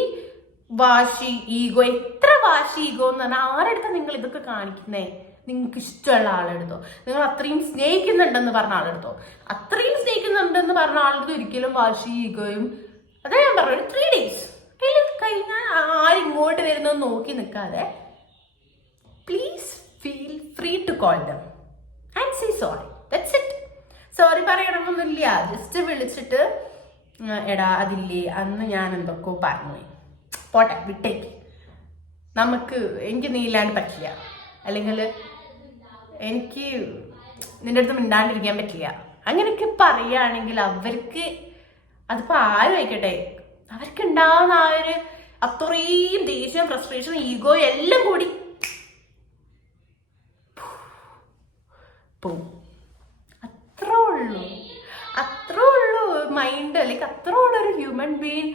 വാശി, ഈഗോ. എത്ര വാശി, ഈഗോ എന്ന് പറഞ്ഞാൽ ആരെടുത്താ നിങ്ങൾ ഇതൊക്കെ കാണിക്കുന്നേ? നിങ്ങൾക്ക് ഇഷ്ടമുള്ള ആളെടുത്തോ, നിങ്ങൾ അത്രയും സ്നേഹിക്കുന്നുണ്ടെന്ന് പറഞ്ഞ ആളെടുത്തോ. അത്രയും സ്നേഹിക്കുന്നുണ്ടെന്ന് പറഞ്ഞ ആളെടുത്ത് ഒരിക്കലും വാശി, ഈഗോയും, അതാ ഞാൻ പറഞ്ഞു, ഒരു 3 days കയ്യിൽ കഴിഞ്ഞാൽ ആരും ഇങ്ങോട്ട് വരുന്നത് നോക്കി നിൽക്കാതെ please feel free to call them and say sorry. That's it. Sorry പറയണമെന്നൊന്നുമില്ല. ജസ്റ്റ് വിളിച്ചിട്ട് എടാ അതില്ലേ അന്ന് ഞാൻ എന്തൊക്കെയോ പറഞ്ഞുപോയി, പോട്ടെ വിട്ടേക്ക്, എനിക്ക് നീ ഇല്ലാണ്ട് പറ്റില്ല, അല്ലെങ്കിൽ എനിക്ക് നിന്റെ അടുത്ത് മിണ്ടാണ്ടിരിക്കാൻ പറ്റില്ല, അങ്ങനെയൊക്കെ പറയുകയാണെങ്കിൽ അവർക്ക് അതിപ്പോൾ ആരും ആയിക്കോട്ടെ, അവർക്ക് ഉണ്ടാവുന്ന ആ ഒരു അത്രയും ദേഷ്യം, ഫ്രസ്ട്രേഷൻ, ഈഗോ എല്ലാം കൂടി പോവും. അത്രേ ഉള്ളൂ മൈൻഡ്, അല്ലെങ്കിൽ അത്രേ ഉള്ളൂ ഒരു ഹ്യൂമൻ ബീങ്.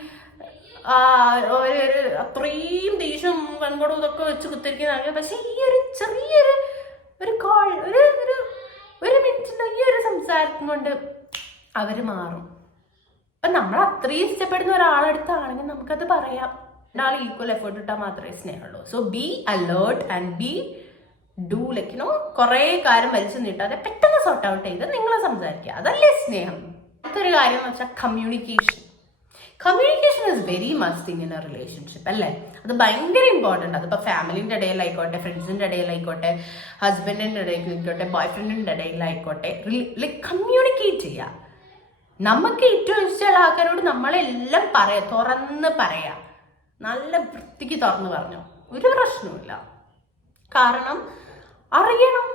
അത്രയും ദേഷ്യം സങ്കടവും ഇതൊക്കെ വെച്ച് കുത്തിരിക്കുന്ന. പക്ഷെ ഈ ഒരു ചെറിയൊരു കോൾ, ഒരു മിനിറ്റിന്റെ ഈ ഒരു സംസാരത്തിന് കൊണ്ട് അവര് മാറും. അപ്പൊ നമ്മൾ അത്രയും ഇഷ്ടപ്പെടുന്ന ഒരാളെടുത്താണെങ്കിൽ നമുക്കത് പറയാം. ഒരാൾ ഈക്വൽ എഫേർട്ട് ഇട്ടാൽ മാത്രമേ സ്നേഹമുള്ളൂ. So be alert and be do കുറെ കാര്യം വലിച്ചു നീട്ടാതെ പെട്ടെന്ന് സോർട്ട് ഔട്ട് ചെയ്ത് നിങ്ങൾ സംസാരിക്കുക. അതല്ലേ സ്നേഹം. അടുത്തൊരു കാര്യം എന്ന് വെച്ചാൽ communication. Communication is very must thing in A relationship അല്ലേ. അത് ഭയങ്കര ഇമ്പോർട്ടൻ്റ്. അതിപ്പോൾ ഫാമിലിൻ്റെ ഇടയിലായിക്കോട്ടെ, ഫ്രണ്ട്സിൻ്റെ ഇടയിലായിക്കോട്ടെ, ഹസ്ബൻഡിൻ്റെ ഇടയിലായിക്കോട്ടെ, ബോയ് ഫ്രണ്ടിൻ്റെ ഇടയിലായിക്കോട്ടെ, കമ്മ്യൂണിക്കേറ്റ് ചെയ്യുക. നമുക്ക് ഏറ്റവും ഇഷ്ടമുള്ള ആൾക്കാരോട് നമ്മളെല്ലാം തുറന്ന് പറയാം. നല്ല വൃത്തിക്ക് തുറന്ന് പറഞ്ഞോ, ഒരു പ്രശ്നവുമില്ല. കാരണം അറിയണം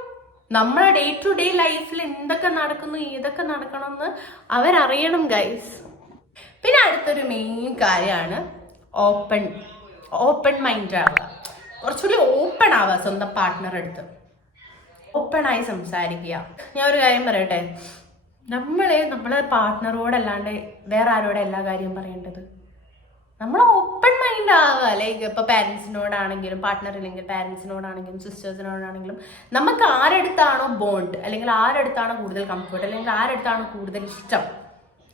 നമ്മളെ ഡേ ടു ഡേ ലൈഫിൽ എന്തൊക്കെ നടക്കുന്നു, ഏതൊക്കെ നടക്കണമെന്ന് അവരറിയണം ഗൈസ്. പിന്നെ അടുത്തൊരു മെയിൻ കാര്യമാണ് ഓപ്പൺ മൈൻഡ് ആവുക. കുറച്ചുകൂടി ഓപ്പൺ ആവുക സ്വന്തം പാർട്ട്ണർ അടുത്ത്. ഓപ്പണായി സംസാരിക്കുക. ഞാൻ ഒരു കാര്യം പറയട്ടെ, നമ്മളെ പാർട്ട്ണറോടല്ലാണ്ട് വേറെ ആരോടെ എല്ലാ കാര്യവും പറയേണ്ടത്? നമ്മൾ ഓപ്പൺ മൈൻഡ് ആവുക. ലൈക്ക് ഇപ്പോൾ പാരൻസിനോടാണെങ്കിലും, പാർട്ട്ണർ ഇല്ലെങ്കിൽ പാരൻസിനോടാണെങ്കിലും, സിസ്റ്റേഴ്സിനോടാണെങ്കിലും, നമുക്ക് ആരെടുത്താണോ ബോണ്ട്, അല്ലെങ്കിൽ ആരെടുത്താണോ കൂടുതൽ കംഫർട്ട്, അല്ലെങ്കിൽ ആരെടുത്താണോ കൂടുതൽ ഇഷ്ടം,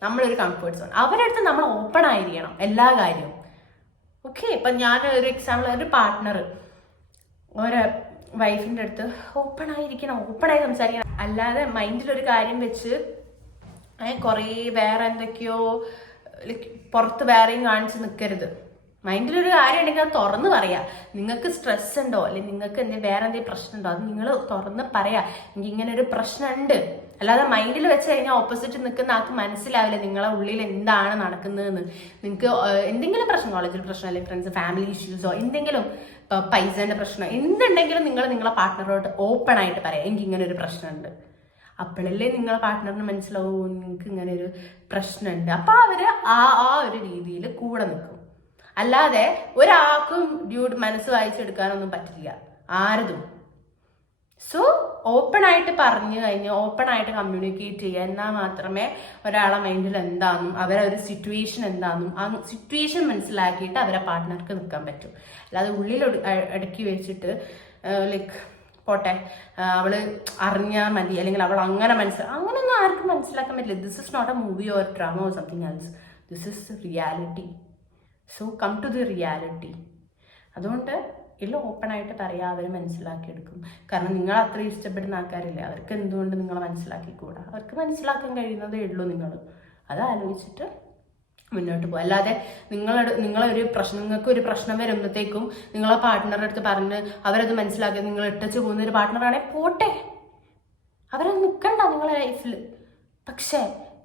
നമ്മളൊരു കംഫർട്ട് സോൺ, അവരടുത്ത് നമ്മൾ ഓപ്പൺ ആയിരിക്കണം എല്ലാ കാര്യവും. ഓക്കെ, ഇപ്പം ഞാൻ ഒരു എക്സാമ്പിൾ, ഒരു പാർട്ട്ണർ ഒരു വൈഫിൻ്റെ അടുത്ത് ഓപ്പണായി സംസാരിക്കണം. അല്ലാതെ മൈൻഡിലൊരു കാര്യം വെച്ച് കുറേ വേറെ എന്തൊക്കെയോ പുറത്ത് വേറെയും കാണിച്ച് നിൽക്കരുത്. മൈൻഡിലൊരു കാര്യം ഉണ്ടെങ്കിൽ അത് തുറന്ന് പറയാം. നിങ്ങൾക്ക് സ്ട്രെസ് ഉണ്ടോ, അല്ലെങ്കിൽ നിങ്ങൾക്ക് വേറെ എന്തെങ്കിലും പ്രശ്നം ഉണ്ടോ, അത് നിങ്ങൾ തുറന്ന് പറയാം. എനിക്ക് ഇങ്ങനെ ഒരു പ്രശ്നമുണ്ട്. അല്ലാതെ മൈൻഡിൽ വെച്ച് കഴിഞ്ഞാൽ ഓപ്പോസിറ്റ് നിൽക്കുന്ന ആൾക്ക് മനസ്സിലാവില്ല നിങ്ങളെ ഉള്ളിൽ എന്താണ് നടക്കുന്നതെന്ന്. നിങ്ങൾക്ക് എന്തെങ്കിലും പ്രശ്നം, കോളേജിൽ പ്രശ്നം, അല്ലെങ്കിൽ ഫ്രണ്ട്സ്, ഫാമിലി ഇഷ്യൂസോ, എന്തെങ്കിലും പൈസേൻ്റെ പ്രശ്നം എന്തുണ്ടെങ്കിലും നിങ്ങളെ പാർട്ട്ണറോട് ഓപ്പൺ ആയിട്ട് പറയാം, എനിക്ക് ഇങ്ങനെ ഒരു പ്രശ്നമുണ്ട്. അപ്പോഴല്ലേ നിങ്ങളെ പാർട്ട്ണറിന് മനസ്സിലാവും നിങ്ങൾക്ക് ഇങ്ങനെ ഒരു പ്രശ്നമുണ്ട്. അപ്പോൾ അവർ ആ ഒരു രീതിയിൽ കൂടെ നിൽക്കും. അല്ലാതെ ഒരാൾക്കും മനസ്സ് വായിച്ചെടുക്കാനൊന്നും പറ്റില്ല ആരതും. സോ ഓപ്പൺ ആയിട്ട് പറഞ്ഞു കഴിഞ്ഞാൽ, ഓപ്പൺ ആയിട്ട് കമ്മ്യൂണിക്കേറ്റ് ചെയ്യുക. എന്നാൽ മാത്രമേ ഒരാളെ മൈൻഡിൽ എന്താണെന്നും അവരൊരു സിറ്റുവേഷൻ എന്താണെന്നും ആ സിറ്റുവേഷൻ മനസ്സിലാക്കിയിട്ട് അവരെ പാർട്ട്ണർക്ക് നിൽക്കാൻ പറ്റും. അല്ലാതെ ഉള്ളിൽ ഇടയ്ക്ക് വെച്ചിട്ട് പോട്ടെ അവള് അറിഞ്ഞാൽ മതി, അല്ലെങ്കിൽ അവൾ അങ്ങനെ അങ്ങനെയൊന്നും ആർക്കും മനസ്സിലാക്കാൻ പറ്റില്ല. This is not a movie or drama or something else. This is reality. So come to the reality. അതുകൊണ്ട് എല്ലാം ഓപ്പൺ ആയിട്ട് പറയാം, അവർ മനസ്സിലാക്കിയെടുക്കും. കാരണം നിങ്ങൾ അത്രയും ഇഷ്ടപ്പെടുന്ന ആൾക്കാരില്ലേ, അവർക്ക് എന്തുകൊണ്ട് നിങ്ങളെ മനസ്സിലാക്കിക്കൂടാ? അവർക്ക് മനസ്സിലാക്കാൻ കഴിയുന്നതേ ഉള്ളൂ. നിങ്ങൾ അത് ആലോചിച്ചിട്ട് മുന്നോട്ട് പോകും. അല്ലാതെ നിങ്ങൾക്ക് ഒരു പ്രശ്നം വരുമ്പോഴത്തേക്കും നിങ്ങളെ പാർട്ട്ണറുടെ അടുത്ത് പറഞ്ഞ് അവരത് മനസ്സിലാക്കി നിങ്ങൾ ഇട്ടച്ച് പോകുന്ന ഒരു പാർട്ട്ണറാണെങ്കിൽ പോട്ടെ, അവരത് നിൽക്കണ്ട നിങ്ങളെ ലൈഫിൽ. പക്ഷേ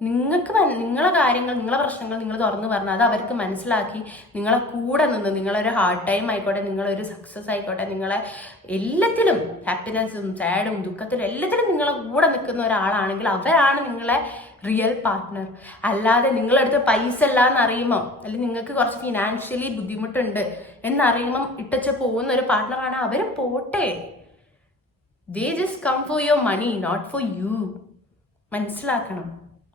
നിങ്ങളെ കാര്യങ്ങൾ, നിങ്ങളെ പ്രശ്നങ്ങൾ നിങ്ങൾ തുറന്നു പറഞ്ഞാൽ അത് അവർക്ക് മനസ്സിലാക്കി നിങ്ങളെ കൂടെ നിന്ന്, നിങ്ങളൊരു ഹാർഡ് ടൈം ആയിക്കോട്ടെ, നിങ്ങളൊരു സക്സസ് ആയിക്കോട്ടെ, നിങ്ങളെ എല്ലാത്തിലും ഹാപ്പിനെസ്സും സാഡും ദുഃഖത്തിലും എല്ലാത്തിലും നിങ്ങളെ കൂടെ നിൽക്കുന്ന ഒരാളാണെങ്കിൽ അവരാണ് നിങ്ങളെ റിയൽ പാർട്ട്ണർ. അല്ലാതെ നിങ്ങളടുത്ത് പൈസ ഇല്ല എന്നറിയുമ്പോൾ, അല്ലെങ്കിൽ നിങ്ങൾക്ക് കുറച്ച് ഫിനാൻഷ്യലി ബുദ്ധിമുട്ടുണ്ട് എന്നറിയുമ്പം ഇട്ടച്ച് പോകുന്ന ഒരു പാർട്ട്ണറാണ്, അവർ പോട്ടെ. They just come for your money, not for you. മനസ്സിലാക്കണം.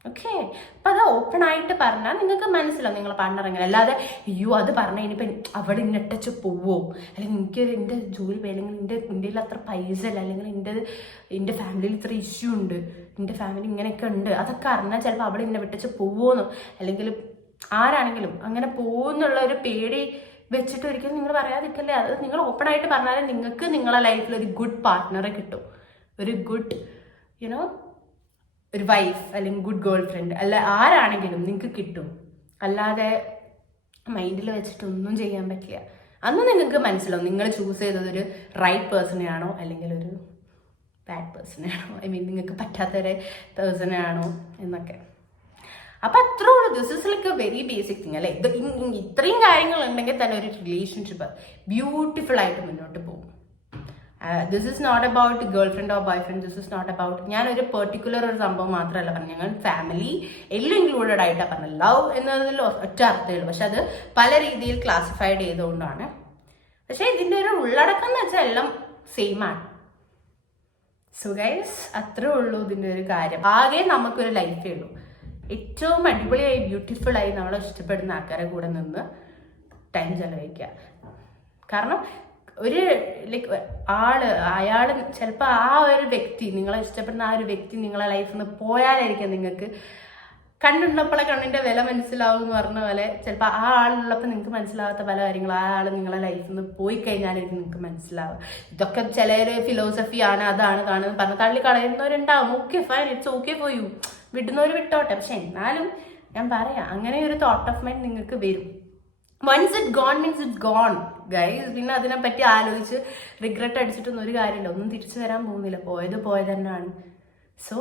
ഓക്കെ, അപ്പം അത് ഓപ്പൺ ആയിട്ട് പറഞ്ഞാൽ നിങ്ങൾക്ക് മനസ്സിലാവും നിങ്ങളെ പാർട്ട്ണർ എങ്ങനെ. അല്ലാതെ അയ്യോ അത് പറഞ്ഞാൽ ഇനിയിപ്പം അവിടെ ഇന്നിട്ടച്ച് പോവോ, അല്ലെങ്കിൽ എനിക്ക് എൻ്റെ ജോലി പോയി, അല്ലെങ്കിൽ എൻ്റെ അത്ര പൈസ ഇല്ല, അല്ലെങ്കിൽ എൻ്റെ ഫാമിലിയിൽ ഇത്ര ഇഷ്യൂ ഉണ്ട്, എൻ്റെ ഫാമിലി ഇങ്ങനെയൊക്കെ ഉണ്ട്, അതൊക്കെ അറിഞ്ഞാൽ ചിലപ്പോൾ അവിടെ ഇന്നെ വിട്ടച്ച് പോവോന്നോ, അല്ലെങ്കിൽ ആരാണെങ്കിലും അങ്ങനെ പോകുന്നുള്ള ഒരു പേടി വെച്ചിട്ട് ഒരിക്കലും നിങ്ങൾ പറയാതിരിക്കല്ലേ. അത് നിങ്ങൾ ഓപ്പൺ ആയിട്ട് പറഞ്ഞാൽ നിങ്ങൾക്ക് നിങ്ങളെ ലൈഫിൽ ഒരു ഗുഡ് പാർട്ട്ണറെ കിട്ടും, ഒരു ഗുഡ് ഒരു വൈഫ് അല്ലെങ്കിൽ ഗുഡ് ഗേൾ ഫ്രണ്ട് അല്ല ആരാണെങ്കിലും നിങ്ങൾക്ക് കിട്ടും. അല്ലാതെ മൈൻഡിൽ വെച്ചിട്ട് ഒന്നും ചെയ്യാൻ പറ്റില്ല. അന്ന് നിങ്ങൾക്ക് മനസ്സിലാവും നിങ്ങൾ ചൂസ് ചെയ്തത് ഒരു റൈറ്റ് പേഴ്സണെയാണോ അല്ലെങ്കിൽ ഒരു ബാഡ് പേഴ്സണെയാണോ, ഐ മീൻ നിങ്ങൾക്ക് പറ്റാത്തൊരു പേഴ്സണെയാണോ എന്നൊക്കെ. അപ്പം അത്രേ ഉള്ളൂ. This is like A very basic thing അല്ലേ. ഇത്രയും കാര്യങ്ങൾ ഉണ്ടെങ്കിൽ തന്നെ ഒരു റിലേഷൻഷിപ്പ് ബ്യൂട്ടിഫുൾ ആയിട്ട് മുന്നോട്ട് പോകും. This is not about girlfriend or boyfriend. This is not about ഞാനൊരു പെർട്ടിക്കുലർ ഒരു സംഭവം മാത്രമല്ല പറഞ്ഞു, ഞങ്ങൾ ഫാമിലി എല്ലാം ഇൻക്ലൂഡഡ് ആയിട്ടാണ് പറഞ്ഞത്. ലവ് എന്നതിൽ ഒറ്റ അർത്ഥമേ ഉള്ളൂ, പക്ഷെ അത് പല രീതിയിൽ ക്ലാസിഫൈഡ് ചെയ്തുകൊണ്ടാണ്. പക്ഷെ ഇതിൻ്റെ ഒരു ഉള്ളടക്കം എന്ന് വെച്ചാൽ എല്ലാം സെയിം ആണ്. സോ ഗൈസ് അത്രേ ഉള്ളൂ ഇതിൻ്റെ ഒരു കാര്യം. ആകെ നമുക്കൊരു ലൈഫേ ഉള്ളൂ. ഏറ്റവും അടിപൊളിയായി ബ്യൂട്ടിഫുൾ ആയി നമ്മളെ ഇഷ്ടപ്പെടുന്ന ആൾക്കാരെ കൂടെ നിന്ന് ടൈം ചെലവഴിക്കുക. കാരണം ഒരു ലൈക്ക് അയാൾ ചിലപ്പോൾ ആ ഒരു വ്യക്തി, നിങ്ങളെ ഇഷ്ടപ്പെടുന്ന ആ ഒരു വ്യക്തി നിങ്ങളെ ലൈഫിൽ നിന്ന് പോയാലായിരിക്കും നിങ്ങൾക്ക് കണ്ടുള്ളപ്പോഴെ കണ്ണിൻ്റെ വില മനസ്സിലാവും എന്ന് പറഞ്ഞ പോലെ, ചിലപ്പോൾ ആ ആളുള്ളപ്പോൾ നിങ്ങൾക്ക് മനസ്സിലാവാത്ത പല കാര്യങ്ങളും ആ ആൾ നിങ്ങളെ ലൈഫിൽ നിന്ന് പോയി കഴിഞ്ഞാലായിരിക്കും നിങ്ങൾക്ക് മനസ്സിലാവുക. ഇതൊക്കെ ചിലർ ഫിലോസഫിയാണ്, അതാണ് കാണുന്നത് പറഞ്ഞ് തള്ളി കളയുന്നവരുണ്ടാവും. Okay fine, it's okay for you, വിടുന്നവർ വിട്ടോട്ടെ. പക്ഷെ എന്നാലും ഞാൻ പറയാം, അങ്ങനെ ഒരു തോട്ട് ഓഫ് മൈൻഡ് നിങ്ങൾക്ക് വരും. Once it gone means it's gone guys. പിന്നെ അതിനെപ്പറ്റി ആലോചിച്ച് റിഗ്രറ്റ് അടിച്ചിട്ടൊന്നും ഒരു കാര്യമില്ല. ഒന്നും തിരിച്ചു വരാൻ പോകുന്നില്ല, പോയത് തന്നെയാണ്. സോ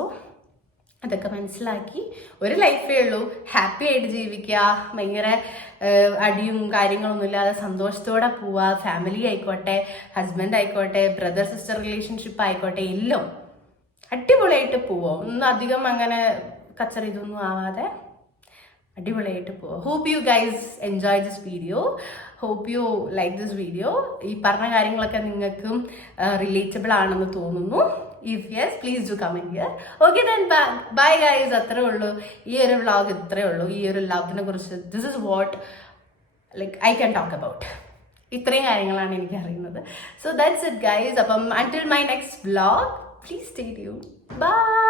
അതൊക്കെ മനസ്സിലാക്കി ഒരു ലൈഫേ ഉള്ളൂ, ഹാപ്പി ആയിട്ട് ജീവിക്കുക, ഭയങ്കര അടിയും കാര്യങ്ങളൊന്നും ഇല്ലാതെ സന്തോഷത്തോടെ പോവുക. ഫാമിലി ആയിക്കോട്ടെ, ഹസ്ബൻഡ് ആയിക്കോട്ടെ, ബ്രദർ സിസ്റ്റർ റിലേഷൻഷിപ്പ് ആയിക്കോട്ടെ, എല്ലാം അടിപൊളിയായിട്ട് പോവോ. ഒന്നും അധികം അങ്ങനെ കച്ചറ ഇതൊന്നും ആവാതെ അടിപൊളിയായിട്ട് പോവാം. Hope you guys enjoy this video, hope you like this video. ഈ പറഞ്ഞ കാര്യങ്ങളൊക്കെ നിങ്ങൾക്കും റിലേറ്റബിൾ ആണെന്ന് തോന്നുന്നു. If yes please do comment here. Okay then bye guys. അത്രേ ഉള്ളൂ ഈ ഒരു വ്ളോഗ്, ഇത്രേ ഉള്ളൂ. ഈ ഒരു ലവിനെ കുറിച്ച് this is what like I can talk about. ഇത്രയും കാര്യങ്ങളാണ് എനിക്ക് അറിയുന്നത്. So that's it guys. അപ്പം until my next vlog, please stay tuned. Bye.